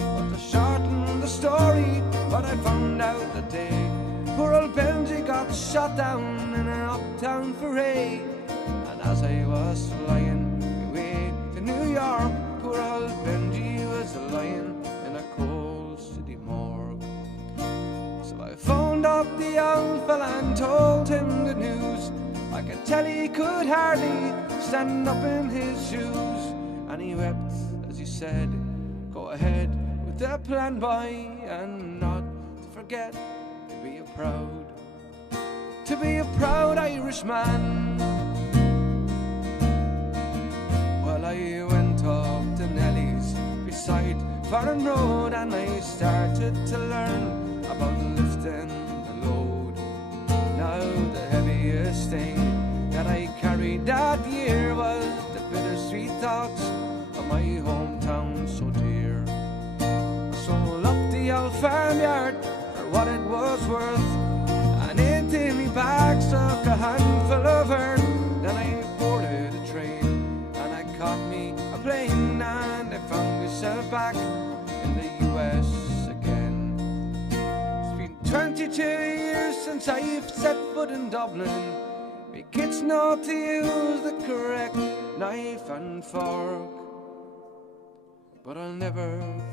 But to shorten the story, what I found out that day, poor old Benji got shot down in an uptown foray. And as I was flying away to New York, poor old Benji was lying in a cold city morgue. So I phoned up the old fella and told him the news. I could tell he could hardly stand up in his shoes. And he wept as he said, go ahead with the plan, boy, and not forget to be a proud Irishman. Well, I went up to Nelly's beside Farron Road, and I started to learn about lifting the load. Now the heaviest thing that I carried that year was the bittersweet thoughts of my hometown so dear. I sold up the old farmyard for what it was worth, and into me bag stuck a handful of earth. Then I boarded a train and I caught me a plane, and I found myself back in the US again. It's been 22 years since I've set foot in Dublin. Me kids know to use the correct knife and fork, but I'll never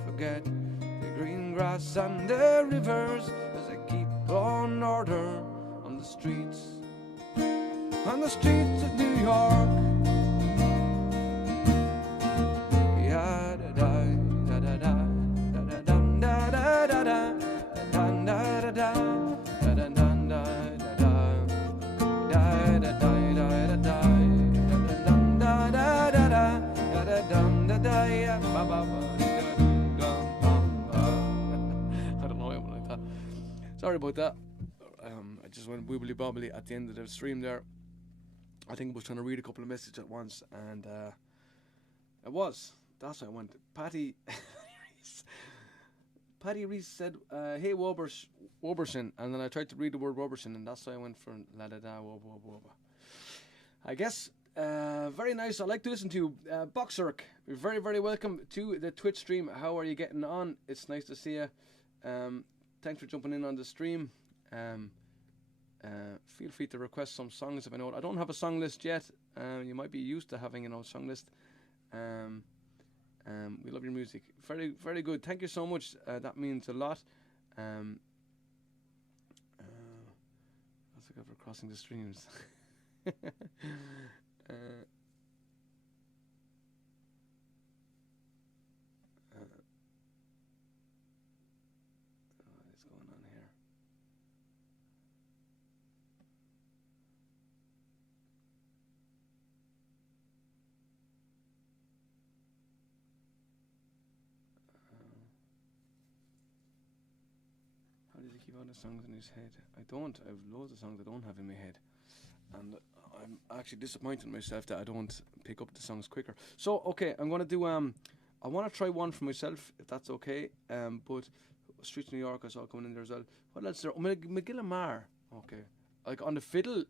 forget the green grass and the rivers as I keep on order on the streets of New York. Yeah, da da da da da da da da da da da da da. I don't know anyone like that. Sorry about that. I just went wibbly bobbly at the end of the stream there. I think I was trying to read a couple of messages at once, and that's how I went. Patty Reese said, "Hey Woberson," and then I tried to read the word Woberson, and that's how I went for la da da woba. I guess. Very nice. I like to listen to Boxerk. You're very, very welcome to the Twitch stream. How are you getting on? It's nice to see you. Thanks for jumping in on the stream. Feel free to request some songs if I know it. I don't have a song list yet. You might be used to having a song list. We love your music. Very, very good. Thank you so much. That means a lot. That's good for crossing the streams. What is going on here? How does he keep all the songs in his head? I don't. I have loads of songs I don't have in my head, and I'm actually disappointed in myself that I don't pick up the songs quicker. So, okay, I'm going to do, I want to try one for myself, if that's okay, but Streets of New York I saw coming in there as well. What else is there? McGillamar, okay. Like on the fiddle,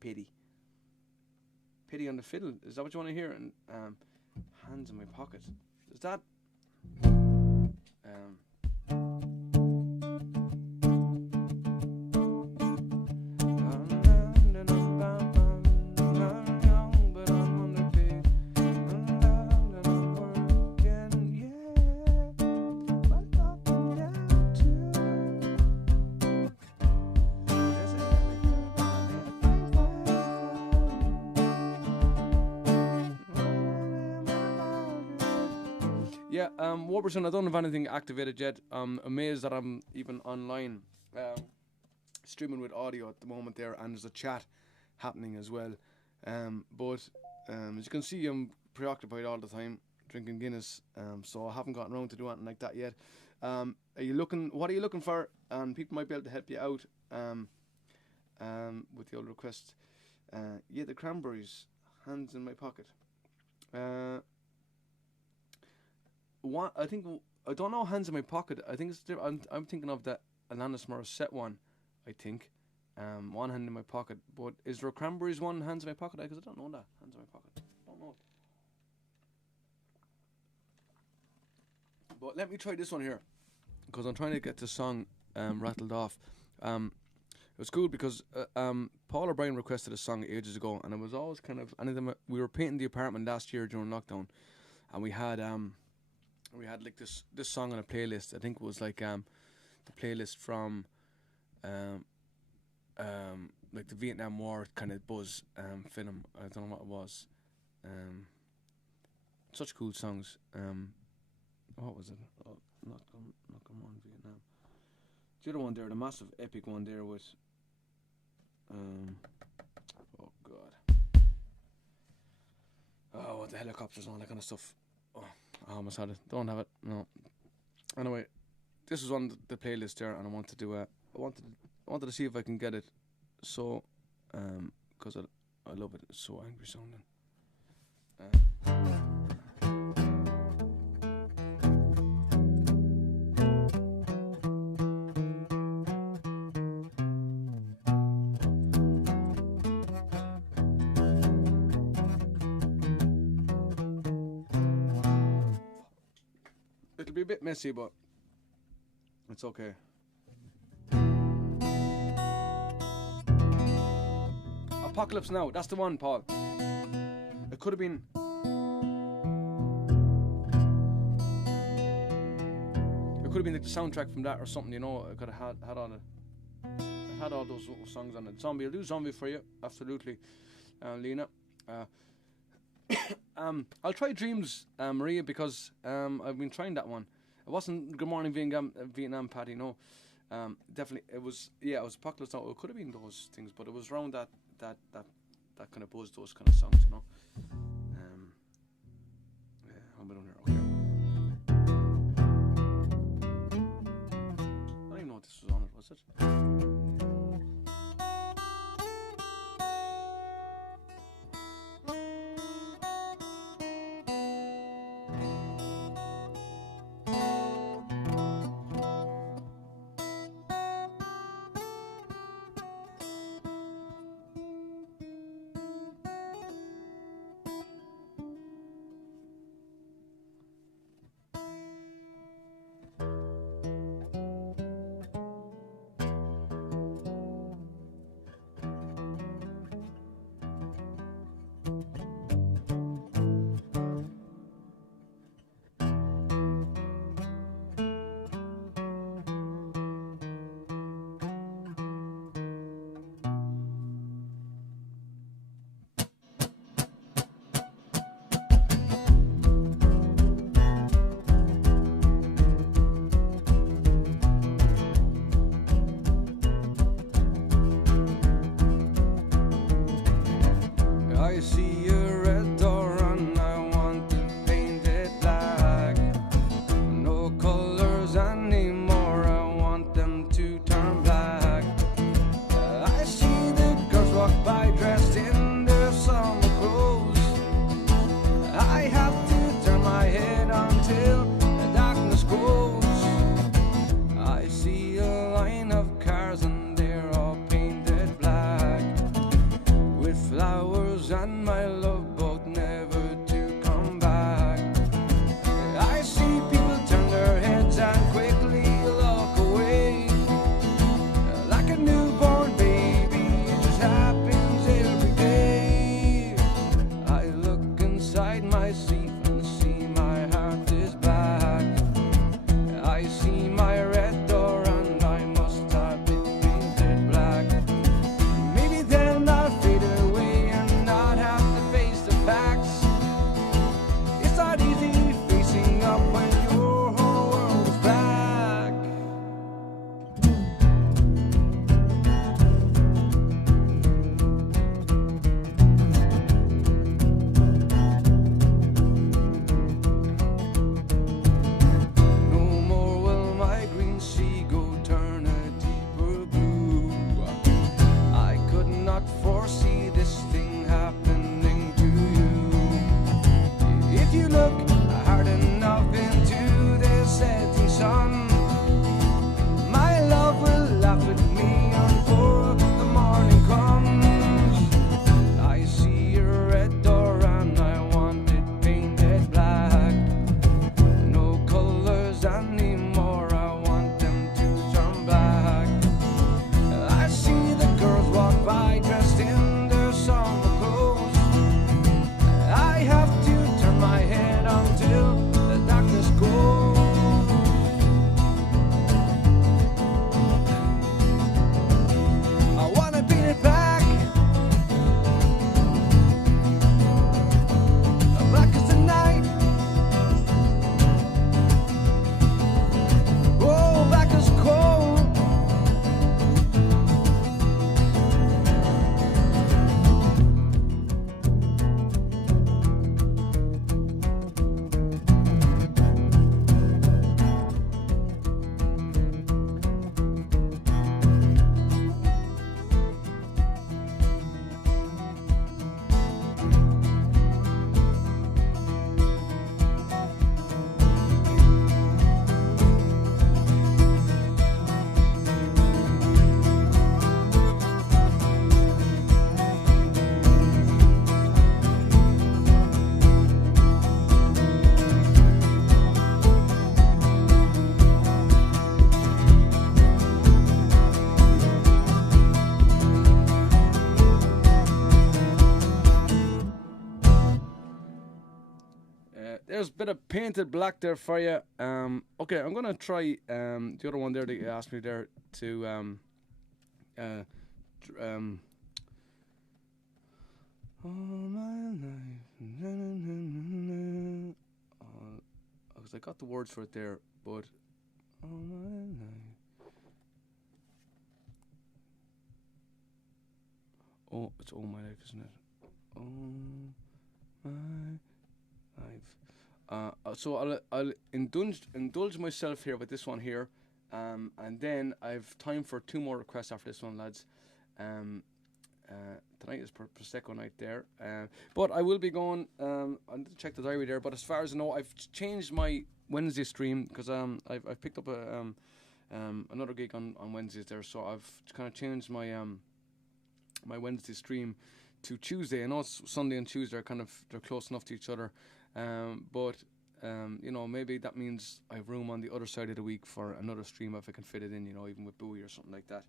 Pity on the fiddle, is that what you want to hear? And Hands in My Pocket, is that, Warburton, I don't have anything activated yet. I'm amazed that I'm even online streaming with audio at the moment there, and there's a chat happening as well. But as you can see, I'm preoccupied all the time drinking Guinness, so I haven't gotten around to do anything like that yet. What are you looking for? And people might be able to help you out with the old request. The Cranberries, Hands in My Pocket. I don't know Hands in My Pocket. I think it's I'm thinking of the Alanis Morissette one. I think One Hand in My Pocket. But is there a Cranberries one, Hands in My Pocket? Because I don't know that. Hands in My Pocket. I don't know it. But let me try this one here, because I'm trying to get the song rattled off. It was cool because Paul O'Brien requested a song ages ago, and it was always kind of we were painting the apartment last year during lockdown, and we had like this song on a playlist. I think it was like the playlist from like the Vietnam War kind of buzz film. I don't know what it was. Such cool songs. What was it? Oh, not come on Vietnam. the other one there, the massive epic one there with oh god, oh, what the helicopters and all that kind of stuff. Oh, I almost had it. Don't have it. No. Anyway, this was on the playlist there, and I wanted to see if I can get it. So, because I love it. It's so angry sounding. It'll be a bit messy, but it's okay. Apocalypse Now, that's the one, Paul. It could have been. It could have been like the soundtrack from that or something, you know. I could have had on it. I had all those little songs on it. Zombie, I'll do Zombie for you, absolutely, Lena. I'll try Dreams, Maria, because I've been trying that one. It wasn't Good Morning Vietnam, Patty, no. Definitely, it was Apocalypse Now. It could have been those things, but it was around that kind of buzz, those kind of songs, you know. Yeah, I'm down here. Okay. I don't even know what this was on it. Was it? I see a red door and I want to paint it black. No colors anymore, I want them to turn black. I see the girls walk by dressed in their summer clothes. I have to turn my head until the darkness grows. I see a line of cars and they're all painted black with flowers and my love. there's a bit of Painted Black there for you. Okay, I'm gonna try the other one there that you asked me there to all my life, because I got the words for it there, but all my life. Oh, it's all my life, isn't it? All my life. So I'll indulge myself here with this one here, and then I've time for 2 more requests after this one, lads. Tonight is Prosecco night there, but I will be going. I'll check the diary there. But as far as I know, I've changed my Wednesday stream because I've picked up another gig on Wednesdays there, so I've kind of changed my my Wednesday stream to Tuesday. I know it's Sunday and Tuesday are they're close enough to each other, but you know, maybe that means I have room on the other side of the week for another stream if I can fit it in, you know, even with Bowie or something like that.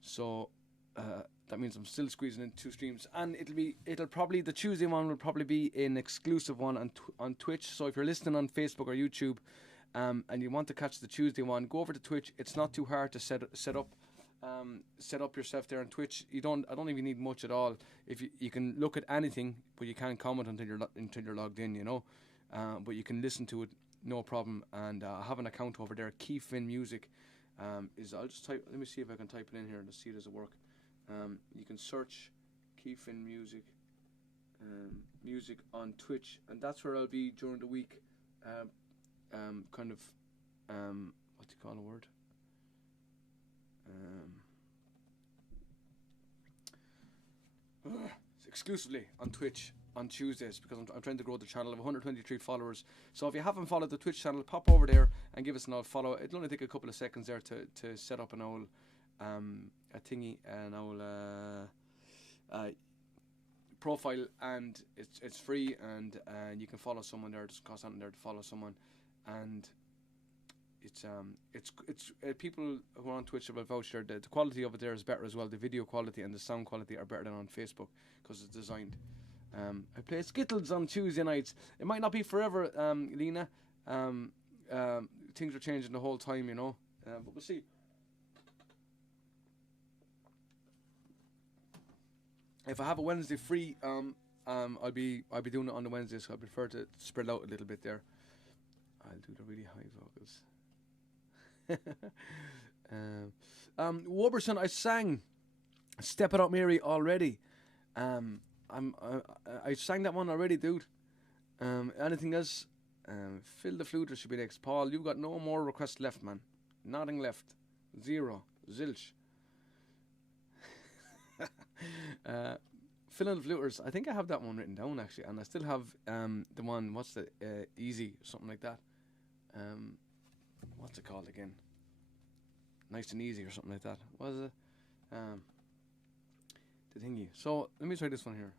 So that means I'm still squeezing in 2 streams, and it'll probably, the Tuesday one will probably be an exclusive one on Twitch. So if you're listening on Facebook or YouTube, and you want to catch the Tuesday one, go over to Twitch. It's not too hard to set up yourself there on Twitch. I don't even need much at all. If you can look at anything, but you can't comment until you're logged in, you know. But you can listen to it, no problem. And I have an account over there, Keyfin Music. I'll just type. Let me see if I can type it in here and see does it work. You can search Keyfin Music, music on Twitch, and that's where I'll be during the week. What do you call a word? Exclusively on Twitch on Tuesdays, because I'm trying to grow the channel. I have 123 followers. So if you haven't followed the Twitch channel, pop over there and give us an old follow. It'll only take a couple of seconds there to set up an old a thingy, an old profile, and it's free, and you can follow someone there. It doesn't cost anything there to follow someone, and it's people who are on Twitch will vouch there. The quality of it there is better as well. The video quality and the sound quality are better than on Facebook because it's designed. I play Skittles on Tuesday nights. It might not be forever, Lena. Things are changing the whole time, you know. But we'll see. If I have a Wednesday free, I'll be doing it on the Wednesday, so I prefer to spread out a little bit there. I'll do the really high vocals. Woberson, I sang "Step It Up, Mary" already. I sang that one already, dude. Anything else? Phil the Fluter should be next. Paul, you've got no more requests left, man. Nothing left. 0. Zilch. Phil and the Fluters. I think I have that one written down actually, and I still have the one. What's the Easy, something like that. What's it called again? Nice and Easy or something like that. What is it? The thingy. So let me try this one here.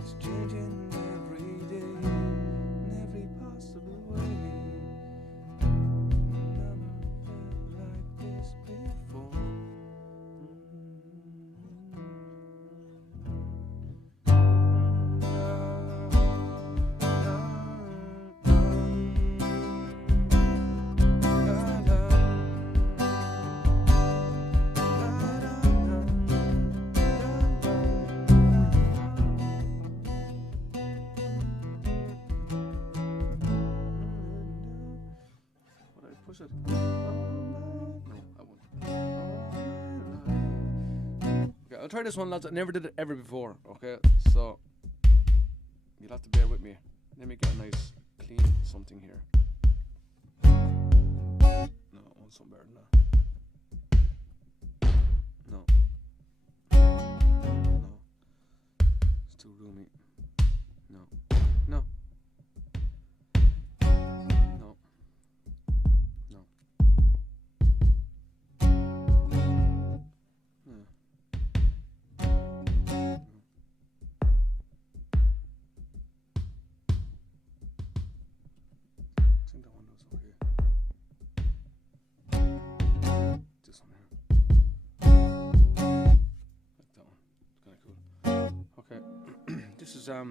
It's changing every day in every possible way. Never felt like this before. I'll try this one, lads. I never did it ever before, okay? So, you'll have to bear with me. Let me get a nice, clean something here. No, I want something better than that. No. No. It's too roomy. No. No. No. No. this is a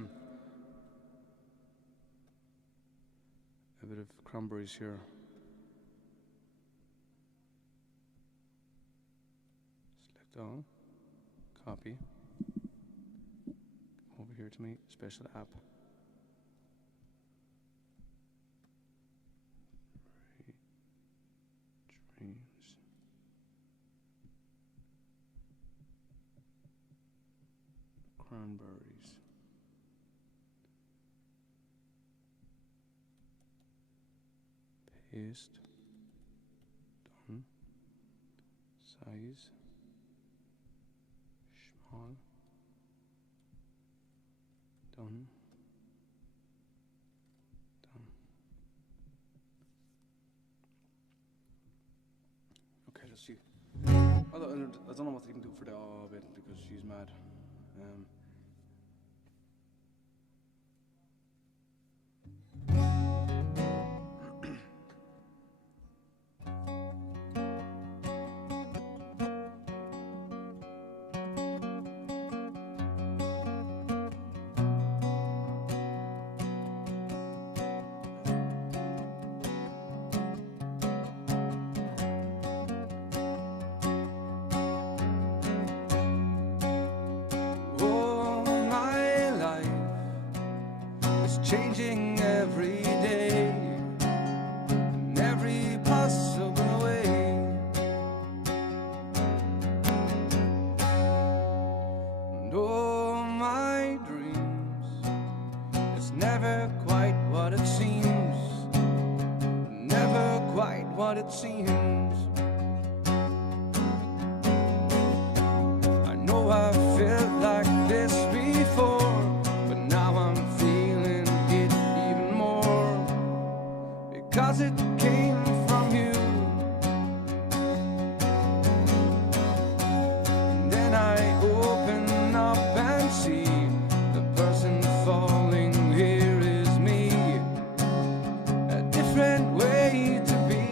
bit of cranberries here. Select all, copy. Over here to me, special app. Dreams. Cranberries. Paste. Done. Size. Small. Done. Done. Okay, let's see. I don't know what they can do for the bit because she's mad. Changing every day in every possible way. And oh, my dreams, it's never quite what it seems, never quite what it seems. I know I felt like this before, but now I'm feeling it even more, because it came from you. And then I open up and see the person falling here is me, a different way to be.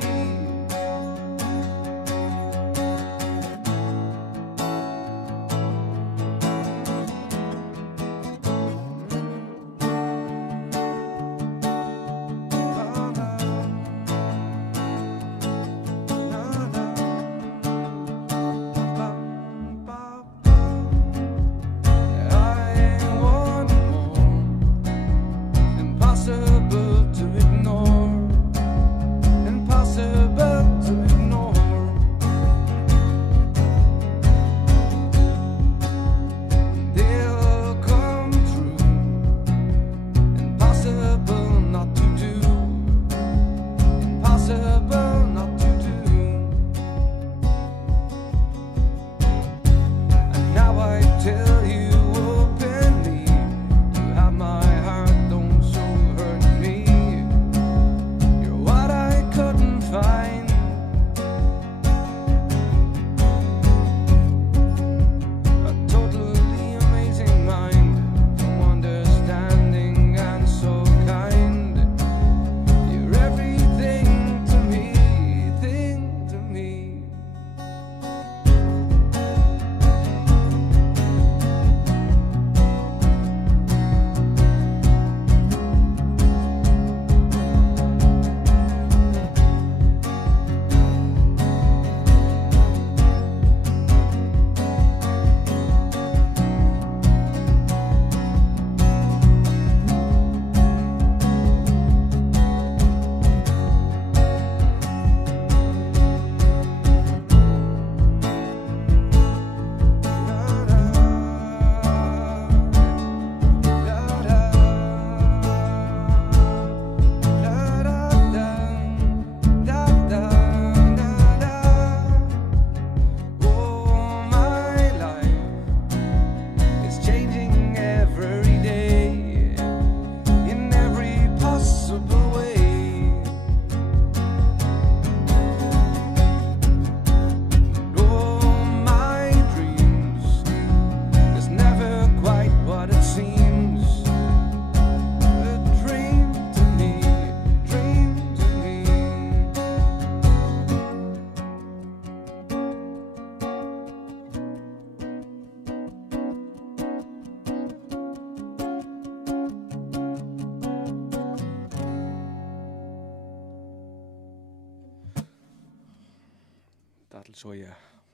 That'll show you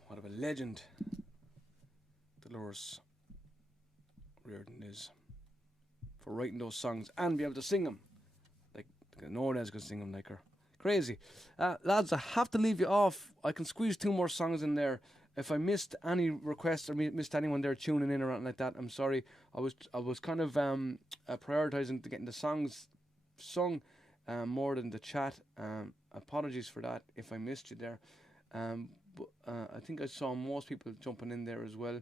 what of a legend Dolores Reardon is for writing those songs and be able to sing them. Like, no one else can sing them like her. Crazy. Lads, I have to leave you off. I can squeeze 2 more songs in there. If I missed any requests or missed anyone there tuning in or anything like that, I'm sorry. I was kind of prioritising to getting the songs sung more than the chat. Apologies for that if I missed you there. But I think I saw most people jumping in there as well.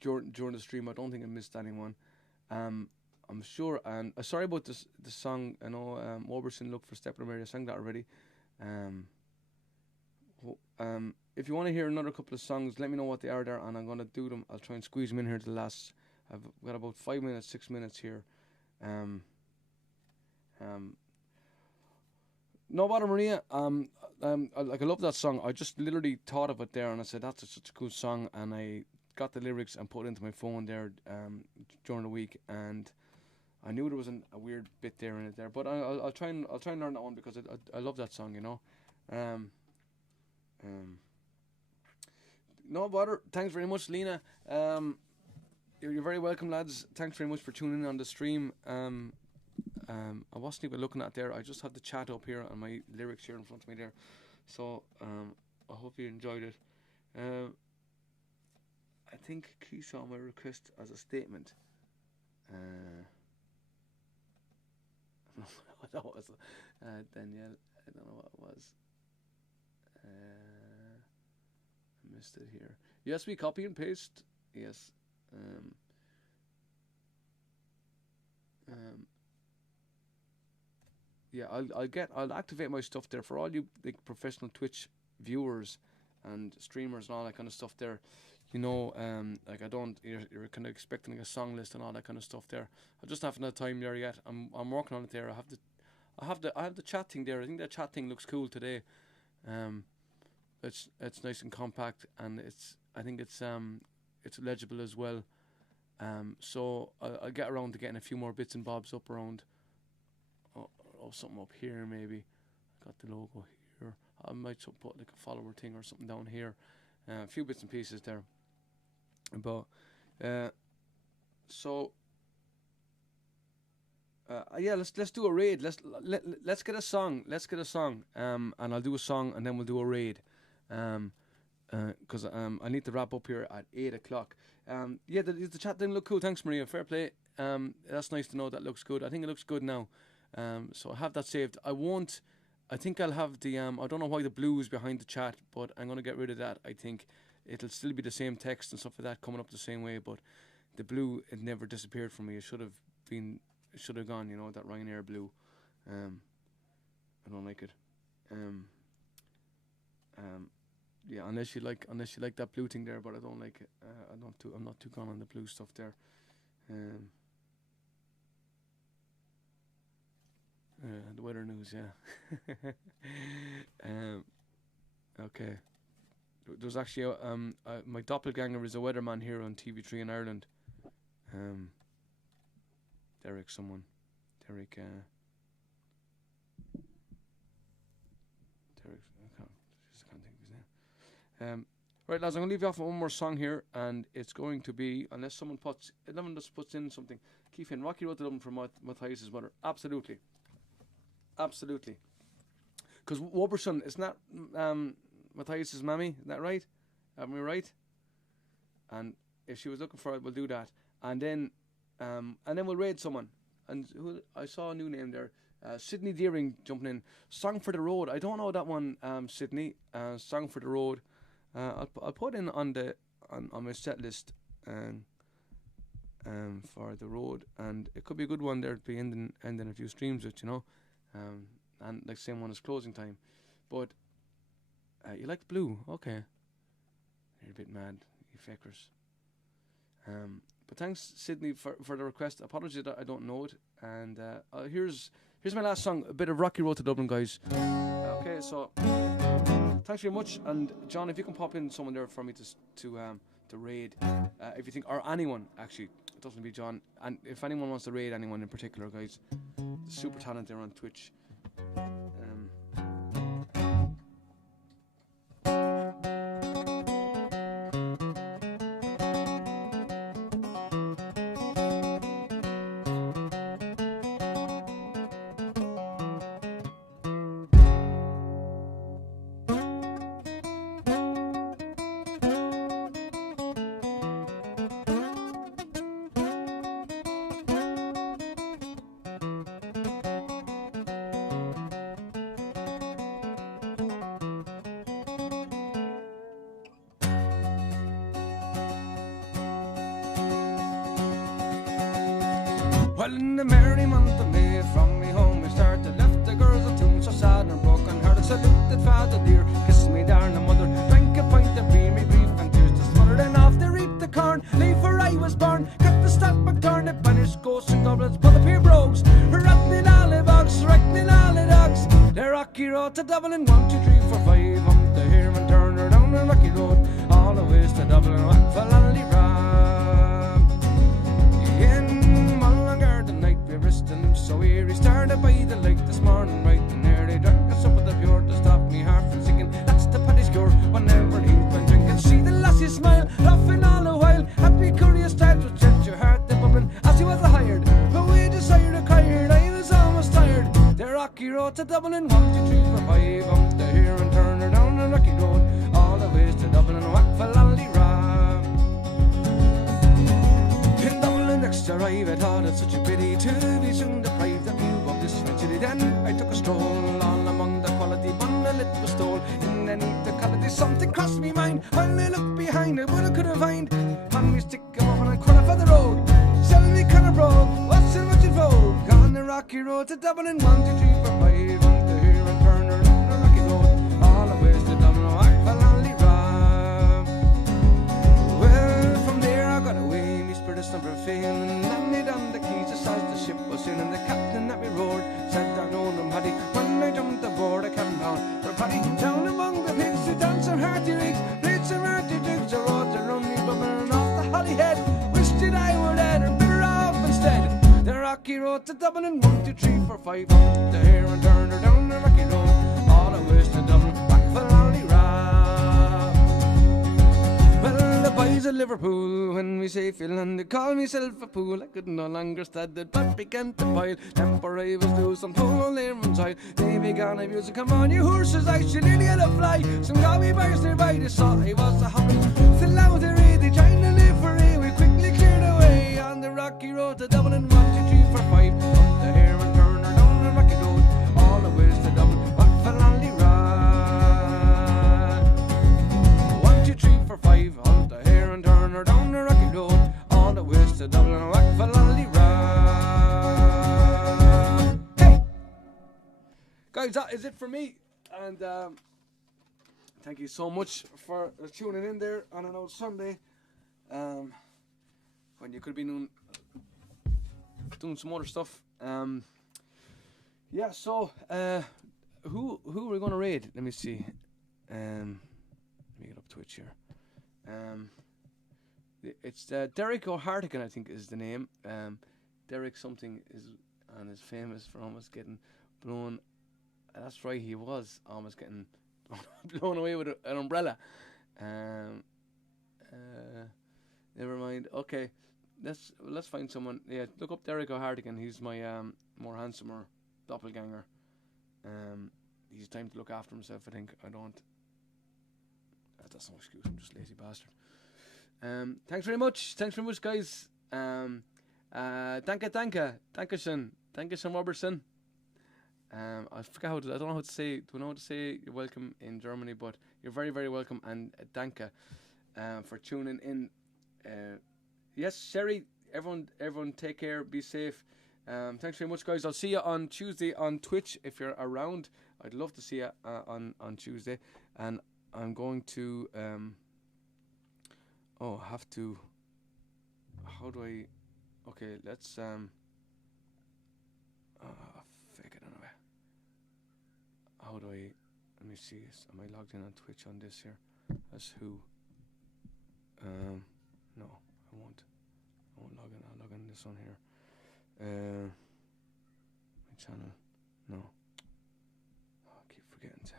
During the stream, I don't think I missed anyone. I'm sure, and sorry about the song. I know Oberson looked for Step in Mary. I sang that already. If you want to hear another couple of songs, let me know what they are there, and I'm gonna do them. I'll try and squeeze them in here to the last. I've got about 5 minutes, 6 minutes here. No bother, Maria. I love that song. I just literally thought of it there, and I said that's such a cool song, and I got the lyrics and put it into my phone there during the week, and I knew there was a weird bit there in it there, but I'll try and learn that one because I love that song, you know. No bother. Thanks very much, Lena. You're very welcome, lads. Thanks very much for tuning in on the stream. I wasn't even looking at there. I just had the chat up here and my lyrics here in front of me there. So I hope you enjoyed it. I think Key saw my request as a statement. I don't know what that was. Danielle, I don't know what it was. I missed it here. Yes, we copy and paste. Yes. Yeah, I'll activate my stuff there for all you like professional Twitch viewers and streamers and all that kind of stuff there. You know, like you're kind of expecting like a song list and all that kind of stuff there. I just haven't had time there yet. I'm working on it there. I have the chat thing there. I think that chat thing looks cool today. It's nice and compact, and I think it's legible as well. So I'll get around to getting a few more bits and bobs up around. Something up here maybe. I got the logo here. I might put like a follower thing or something down here. A few bits and pieces there. But yeah, let's do a raid. Let's get a song. And I'll do a song and then we'll do a raid. Because I need to wrap up here at 8 o'clock. Yeah, the chat didn't look cool. Thanks, Maria. Fair play. That's nice to know that looks good. I think it looks good now. So I have that saved. I think I'll have the I don't know why the blue is behind the chat, but I'm gonna get rid of that. I think it'll still be the same text and stuff like that coming up the same way, but the blue, it never disappeared from me. It should have gone, you know, that Ryanair blue. I don't like it. Yeah, unless you like that blue thing there, but I don't like it. I'm not too gone on the blue stuff there. The weather news, yeah. Okay. There's actually my doppelganger is a weatherman here on TV3 in Ireland. Derek, I can't think of his name. Right, lads, I'm gonna leave you off with one more song here, and it's going to be, unless someone puts in something. Keith in Rocky Road to Dublin from Matthias' mother. Absolutely. Because Woberson, isn't that Matthias' mammy? Isn't that right? Am I right? And if she was looking for it, we'll do that. And then we'll raid someone. And I saw a new name there. Sydney Deering jumping in. Song for the Road. I don't know that one, Sydney. Song for the Road. I'll put in on my set list for the road, and it could be a good one there to be ending a few streams with, you know. And like same one as Closing Time. But you like blue, okay. You're a bit mad, you feckers. But thanks, Sydney, for the request. Apologies that I don't know it. And here's my last song, a bit of Rocky Road to Dublin, guys. Okay, so thanks very much. And John, if you can pop in someone there for me to raid, if you think, or anyone actually, it doesn't be John. And if anyone wants to raid anyone in particular, guys, super talent there on Twitch. Well, in the merry month of May, from me home we started, left the girls a tune so sad and broken hearted. Saluted father dear, kissed me down and mother, drank a pint of beer, me grief and tears to smother. Then off they reaped the corn, leave where I was born, cut the stock back turn, it banished ghosts and goblins, put the peer brogues, rattling all the bogs, rattling all the dogs. The rocky road to Dublin, 1, 2, 3, 4, 5, up the here and turn her down the rocky road, all the ways to Dublin, whack for Lally Ram. In Mullingar the night we rested him so weary, started by the lake this morning right and early, drank a sup of the pure to stop me heart from sinking, that's the paddy's cure, whenever he's been drinking. See the lassie smile, laughing all the while, happy curious times with set your heart the bubbling, as he was a hired, but we desired a tired, I was almost tired. The rocky road to Dublin, 1, 2, 3, 4, 5, up the here and turn her down the rocky road, all the ways to Dublin, whack for Lally Ram. In Dublin next arrive, I thought it such a pity to be soon deprived of view of this city. Then I took a stroll all among the quality bundle it was stole. In the neat quality something crossed me mind, when I looked behind it, what I could have find, on me stick a woman and corner for the road, selling me kind of broke, what's in much in vogue, on the rocky road to Dublin, 1, 2, 3, 4, 5, on the here and turn her down the rocky road, all the ways to Dublin, whack for Lally Ram. Well, from there I got away, me spirit never failing, landed on the quays just as the ship was in, and the captain that we roared said I know them Paddy. When I jumped aboard I came down for Paddy, down among the pigs to dance some hearty rigs, played some hearty jigs, the roads are running bubbling off the Holyhead, wished that I were dead or better off instead. The rocky road to Dublin, 1, 2, 3, 4, 5, up the here and turn her down the rocky road, all the ways to Dublin, back for Lally Ram. Well, the boys at Liverpool, when we say Finland, they call myself a fool. I could no longer stand it, but began to boil. Temper I was due, some pull there inside. They began abusing, come on you horses, I should nearly get a fly. Some gobby bars nearby, they saw I was a hopping. Still out there, they trying to live for a, we quickly cleared away. On the rocky road to Dublin, 1, 2, 3, 4, 5, up the here and turn her down the rocky road, all the ways to Dublin, what for Lally Ram. 1, 2, 3, 4, 5, up the here and turn her down the rocky road, all the ways to Dublin, what for Lally Ram. Hey! Guys, that is it for me, and thank you so much for tuning in there on an old Sunday, when you could be doing some other stuff. Yeah, so who are we gonna raid? Let me see. Let me get up Twitch here. It's Derek O'Hartigan, I think is the name. Derek something is and is famous for almost getting blown. That's right, he was almost getting blown away with an umbrella. Never mind. Okay, let's find someone. Yeah, look up Derek O'Hartigan. He's my more handsomer doppelganger. He's time to look after himself. I think I don't. That's no excuse. I'm just a lazy bastard. Thanks very much. Thanks very much, guys. Dankeschön, Robertson. I forgot how to. I don't know how to say. Do I know how to say you're welcome in Germany? But you're very, very welcome, and danke for tuning in. Yes, Sherry. Everyone, take care. Be safe. Thanks very much, guys. I'll see you on Tuesday on Twitch if you're around. I'd love to see you on Tuesday, and I'm going to. Have to. How do I? Okay, let's fake it anyway. How do I? Let me see. Am I logged in on Twitch on this here? That's who. No, I won't log in. I'll log in this one here. My channel. No. Oh, I keep forgetting to.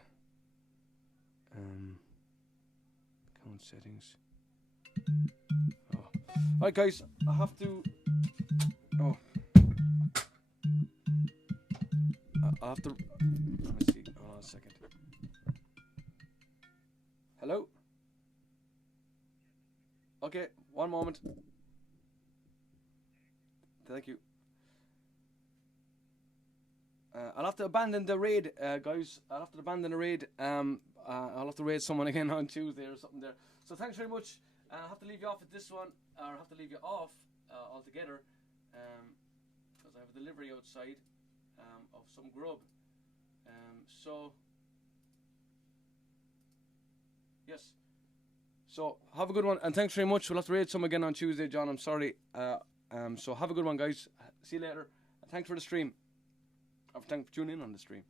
Account settings. Oh. Alright, guys. I have to. Oh. I have to. Let me see. Hold on a second. Hello? Okay, one moment. Thank you. I'll have to abandon the raid, guys. I'll have to abandon the raid. I'll have to raid someone again on Tuesday or something there. So thanks very much. I'll have to leave you off at this one, or I'll have to leave you off altogether. because I have a delivery outside of some grub. So yes. So have a good one, and thanks very much. We'll have to rate some again on Tuesday, John. I'm sorry. So have a good one, guys. See you later. Thanks for the stream. Thanks for tuning in on the stream.